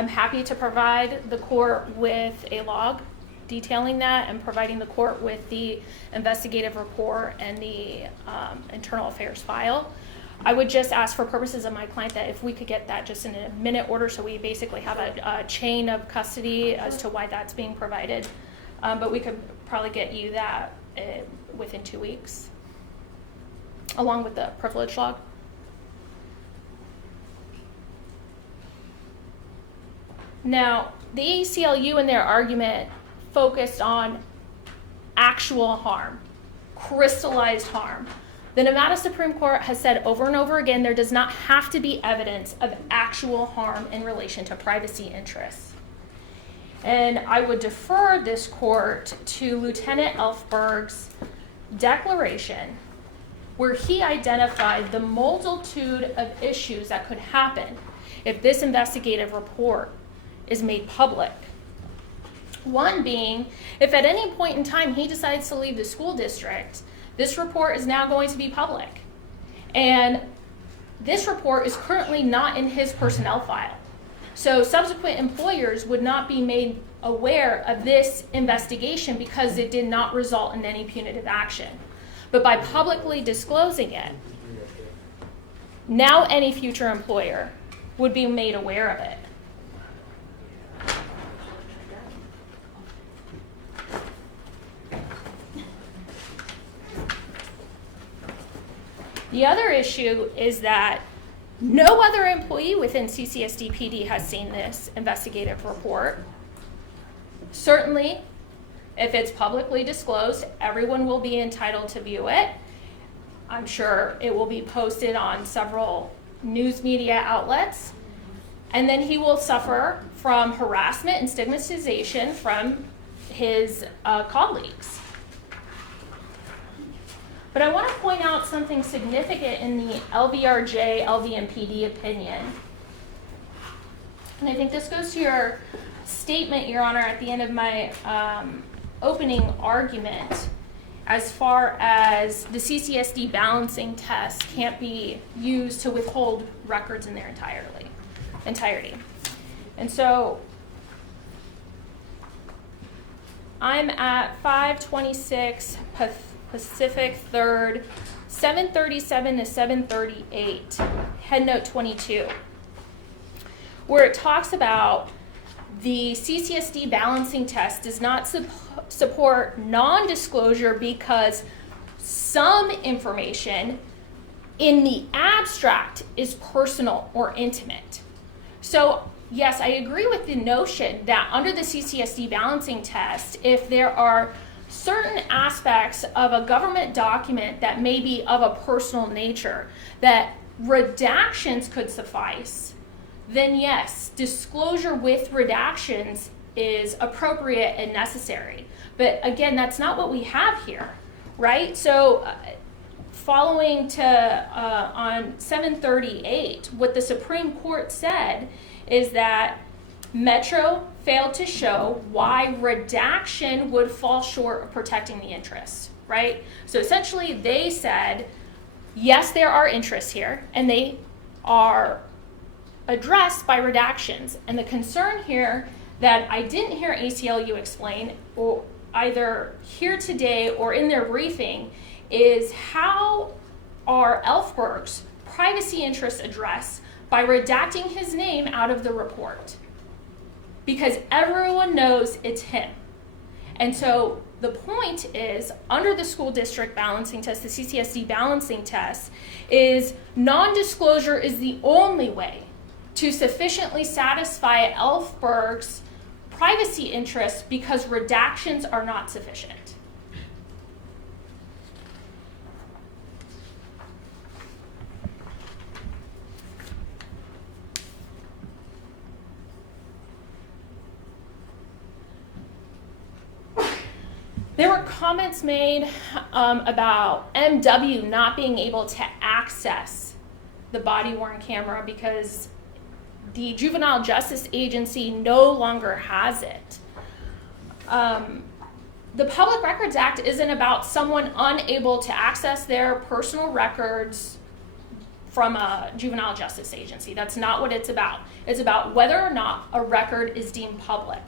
happy to provide the court with a log detailing that and providing the court with the investigative report and the internal affairs file. I would just ask for purposes of my client that if we could get that just in a minute order so we basically have a chain of custody as to why that's being provided. But we could probably get you that within 2 weeks, along with the privilege log. Now, the ACLU in their argument focused on actual harm, crystallized harm. The Nevada Supreme Court has said over and over again there does not have to be evidence of actual harm in relation to privacy interests. And I would defer this court to Lieutenant Elfberg's declaration where he identified the multitude of issues that could happen if this investigative report is made public. One being, if at any point in time he decides to leave the school district, this report is now going to be public. And this report is currently not in his personnel file. So subsequent employers would not be made aware of this investigation because it did not result in any punitive action. But by publicly disclosing it, now any future employer would be made aware of it. The other issue is that no other employee within CCSD PD has seen this investigative report. Certainly, if it's publicly disclosed, everyone will be entitled to view it. I'm sure it will be posted on several news media outlets. And then he will suffer from harassment and stigmatization from his colleagues. But I want to point out something significant in the LVRJ, LVMPD opinion. And I think this goes to your statement, Your Honor, at the end of my opening argument, as far as the CCSD balancing test can't be used to withhold records in their entirety. And so I'm at 526 Pacific 3rd, 737 to 738, head note 22, where it talks about the CCSD balancing test does not support non-disclosure because some information in the abstract is personal or intimate. So yes, I agree with the notion that under the CCSD balancing test, if there are certain aspects of a government document that may be of a personal nature, that redactions could suffice, then yes, disclosure with redactions is appropriate and necessary. But again, that's not what we have here, right? So following to on 738, what the Supreme Court said is that Metro failed to show why redaction would fall short of protecting the interests, right? So essentially they said, yes, there are interests here, and they are addressed by redactions. And the concern here that I didn't hear ACLU explain, or either here today or in their briefing, is how are Elfberg's privacy interests addressed by redacting his name out of the report? Because everyone knows it's him. And so the point is, under the school district balancing test, the CCSD balancing test, is non-disclosure is the only way to sufficiently satisfy Elfberg's privacy interests because redactions are not sufficient. There were comments made about MW not being able to access the body-worn camera because the Juvenile Justice Agency no longer has it. The Public Records Act isn't about someone unable to access their personal records from a juvenile justice agency. That's not what it's about. It's about whether or not a record is deemed public.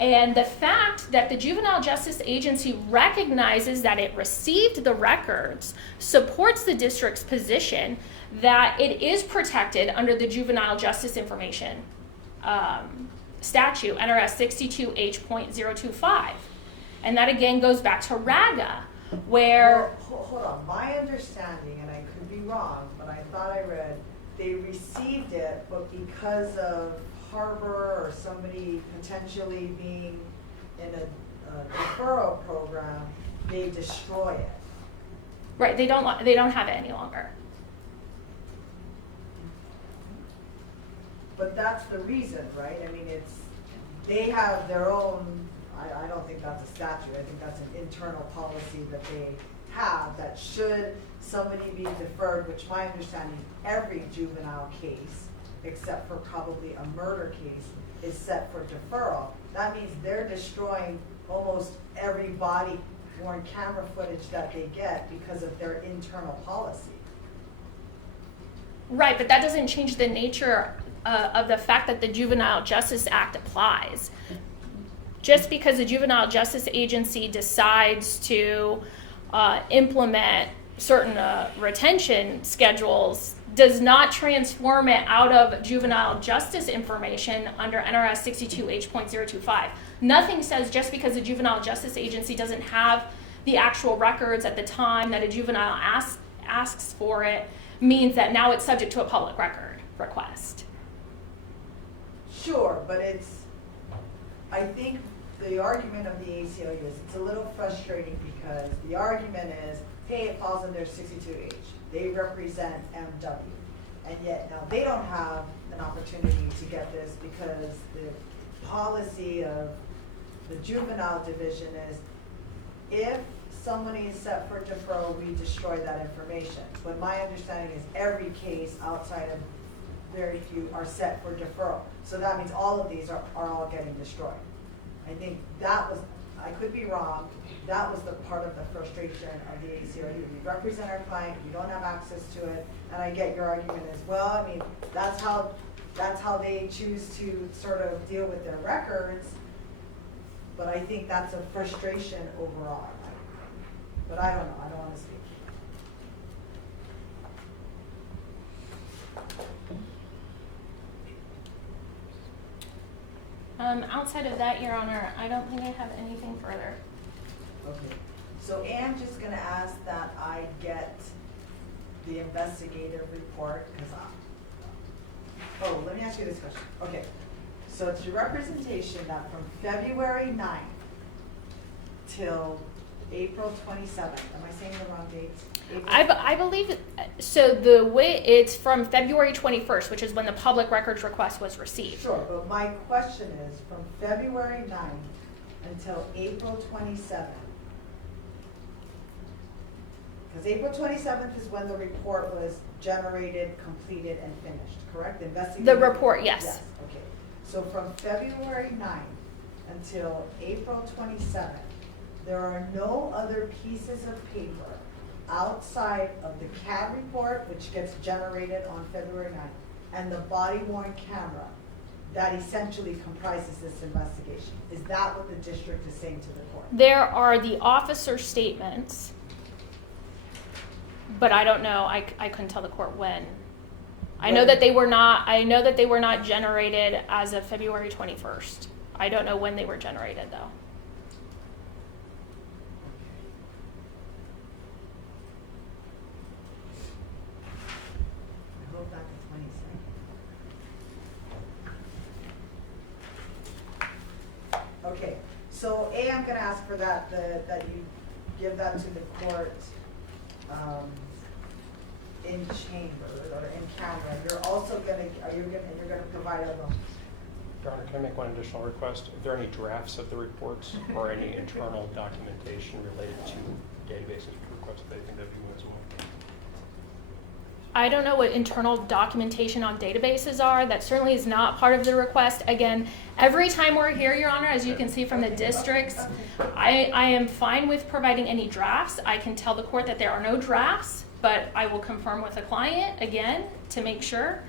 And the fact that the Juvenile Justice Agency recognizes that it received the records supports the district's position that it is protected under the Juvenile Justice Information Statute, NRS 62H.025. And that again goes back to RAGA, where... Well, hold on, my understanding, and I could be wrong, but I thought I read, they received it, but because of Harbor or somebody potentially being in a deferral program, they destroy it. Right, they don't have it any longer. But that's the reason, right? I mean, they have their own, I don't think that's a statute, I think that's an internal policy that they have, that should somebody be deferred, which my understanding, every juvenile case, except for probably a murder case, is set for deferral. That means they're destroying almost every body-worn camera footage that they get because of their internal policy. Right, but that doesn't change the nature of the fact that the Juvenile Justice Act applies. Just because the Juvenile Justice Agency decides to implement certain retention schedules does not transform it out of juvenile justice information under NRS 62H.025. Nothing says just because the Juvenile Justice Agency doesn't have the actual records at the time that a juvenile asks for it means that now it's subject to a public record request. Sure, but I think the argument of the ACLU is it's a little frustrating because the argument is, hey, it falls under 62H. They represent MW. And yet now they don't have an opportunity to get this because the policy of the juvenile division is if somebody is set for deferral, we destroy that information. But my understanding is every case outside of very few are set for deferral. So that means all of these are all getting destroyed. I think that was, I could be wrong, that was the part of the frustration of the ACLU. We represent our client, we don't have access to it, and I get your argument as well. I mean, that's how they choose to sort of deal with their records, but I think that's a frustration overall. But I don't know, I don't want to speak. Outside of that, Your Honor, I don't think I have anything further. Okay, so I'm just gonna ask that I get the investigative report, because let me ask you this question. Okay, so it's your representation that from February 9th till April 27th, am I saying the wrong dates? I believe, so the way it's from February 21st, which is when the public records request was received. Sure, but my question is from February 9th until April 27th. Because April 27th is when the report was generated, completed, and finished, correct? The report, yes. Yes, okay. So from February 9th until April 27th, there are no other pieces of paper outside of the CAD report, which gets generated on February 9th, and the body-worn camera that essentially comprises this investigation. Is that what the district is saying to the court? There are the officer statements, but I don't know. I couldn't tell the court when. I know that they were not generated as of February 21st. I don't know when they were generated though. I hope back to 22nd. Okay, so I'm gonna ask for that you give that to the court in chamber or in camera. You're also you're gonna provide other. Your Honor, can I make one additional request? Are there any drafts of the reports or any internal documentation related to databases requests that you think that you as well? I don't know what internal documentation on databases are. That certainly is not part of the request. Again, every time we're here, Your Honor, as you can see from the districts, I am fine with providing any drafts. I can tell the court that there are no drafts, but I will confirm with the client again to make sure.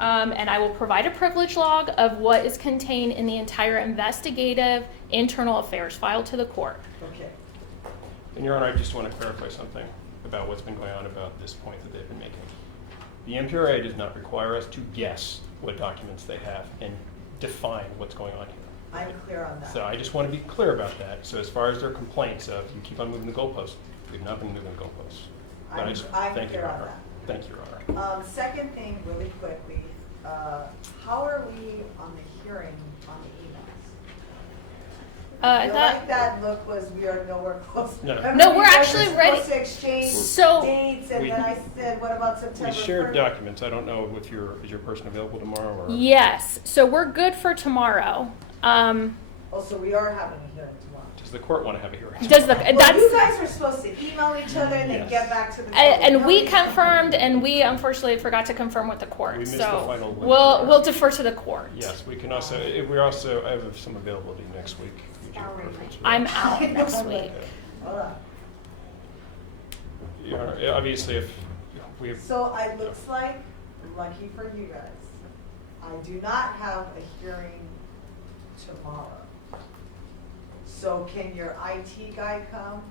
And I will provide a privilege log of what is contained in the entire investigative internal affairs file to the court. Okay. And Your Honor, I just want to clarify something about what's been going on about this point that they've been making. The MPRA does not require us to guess what documents they have and define what's going on here. I'm clear on that. So I just want to be clear about that. So as far as their complaints of you keep on moving the goalposts, we've not been moving the goalposts. But I'm thank you, clear Your on Honor. that. Thank you, Your Honor. Second thing, really quickly, how are we on the hearing on the emails? I feel like that look was we are nowhere close. No. Remember No, we we're guys actually were ready. supposed to exchange So- dates, and We- then I said, what about September We shared 1st? documents. I don't know if is your person available tomorrow or? Yes, so we're good for tomorrow. Oh, so we are having a hearing tomorrow. Does the court want to have a hearing? Does the tomorrow? Well, you that's guys were supposed to email each other and then Yes. get back to the. and we Nobody- confirmed, and we unfortunately forgot to confirm with the court. We missed the So final link. we'll defer to the court. Yes, we can also, I have some availability next week. Would you preference for that? I'm out next week. Hold on. Your Honor, obviously, if we have. So it looks like, lucky for you guys, I do not have a hearing tomorrow. So can your IT guy come?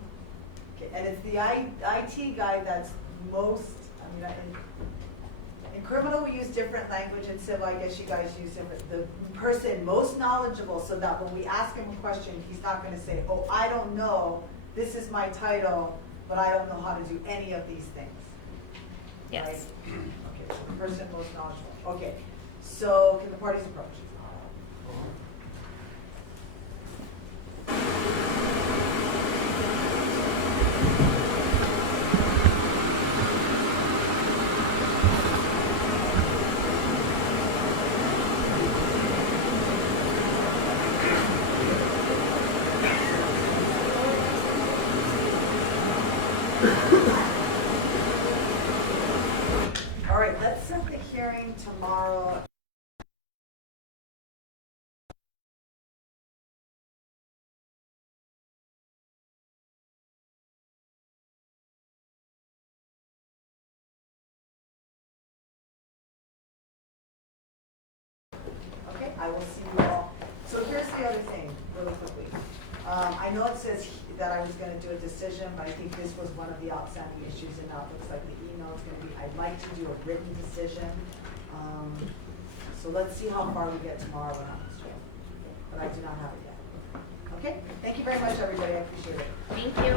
And it's the IT guy that's most, in criminal we use different language, in civil I guess you guys use different, the person most knowledgeable, so that when we ask him a question, he's not gonna say, oh, I don't know, this is my title, but I don't know how to do any of these things. Yes. Right? Okay, so the person most knowledgeable. Okay, so can the parties approach? All right, let's set the hearing tomorrow. Okay, I will see you all. So here's the other thing, really quickly. I know it says that I was gonna do a decision, but I think this was one of the outstanding issues, and now it looks like the email is gonna be, I'd like to do a written decision. So let's see how far we get tomorrow when I'm straight. But I do not have it yet. Okay, thank you very much, everybody, I appreciate it. Thank you.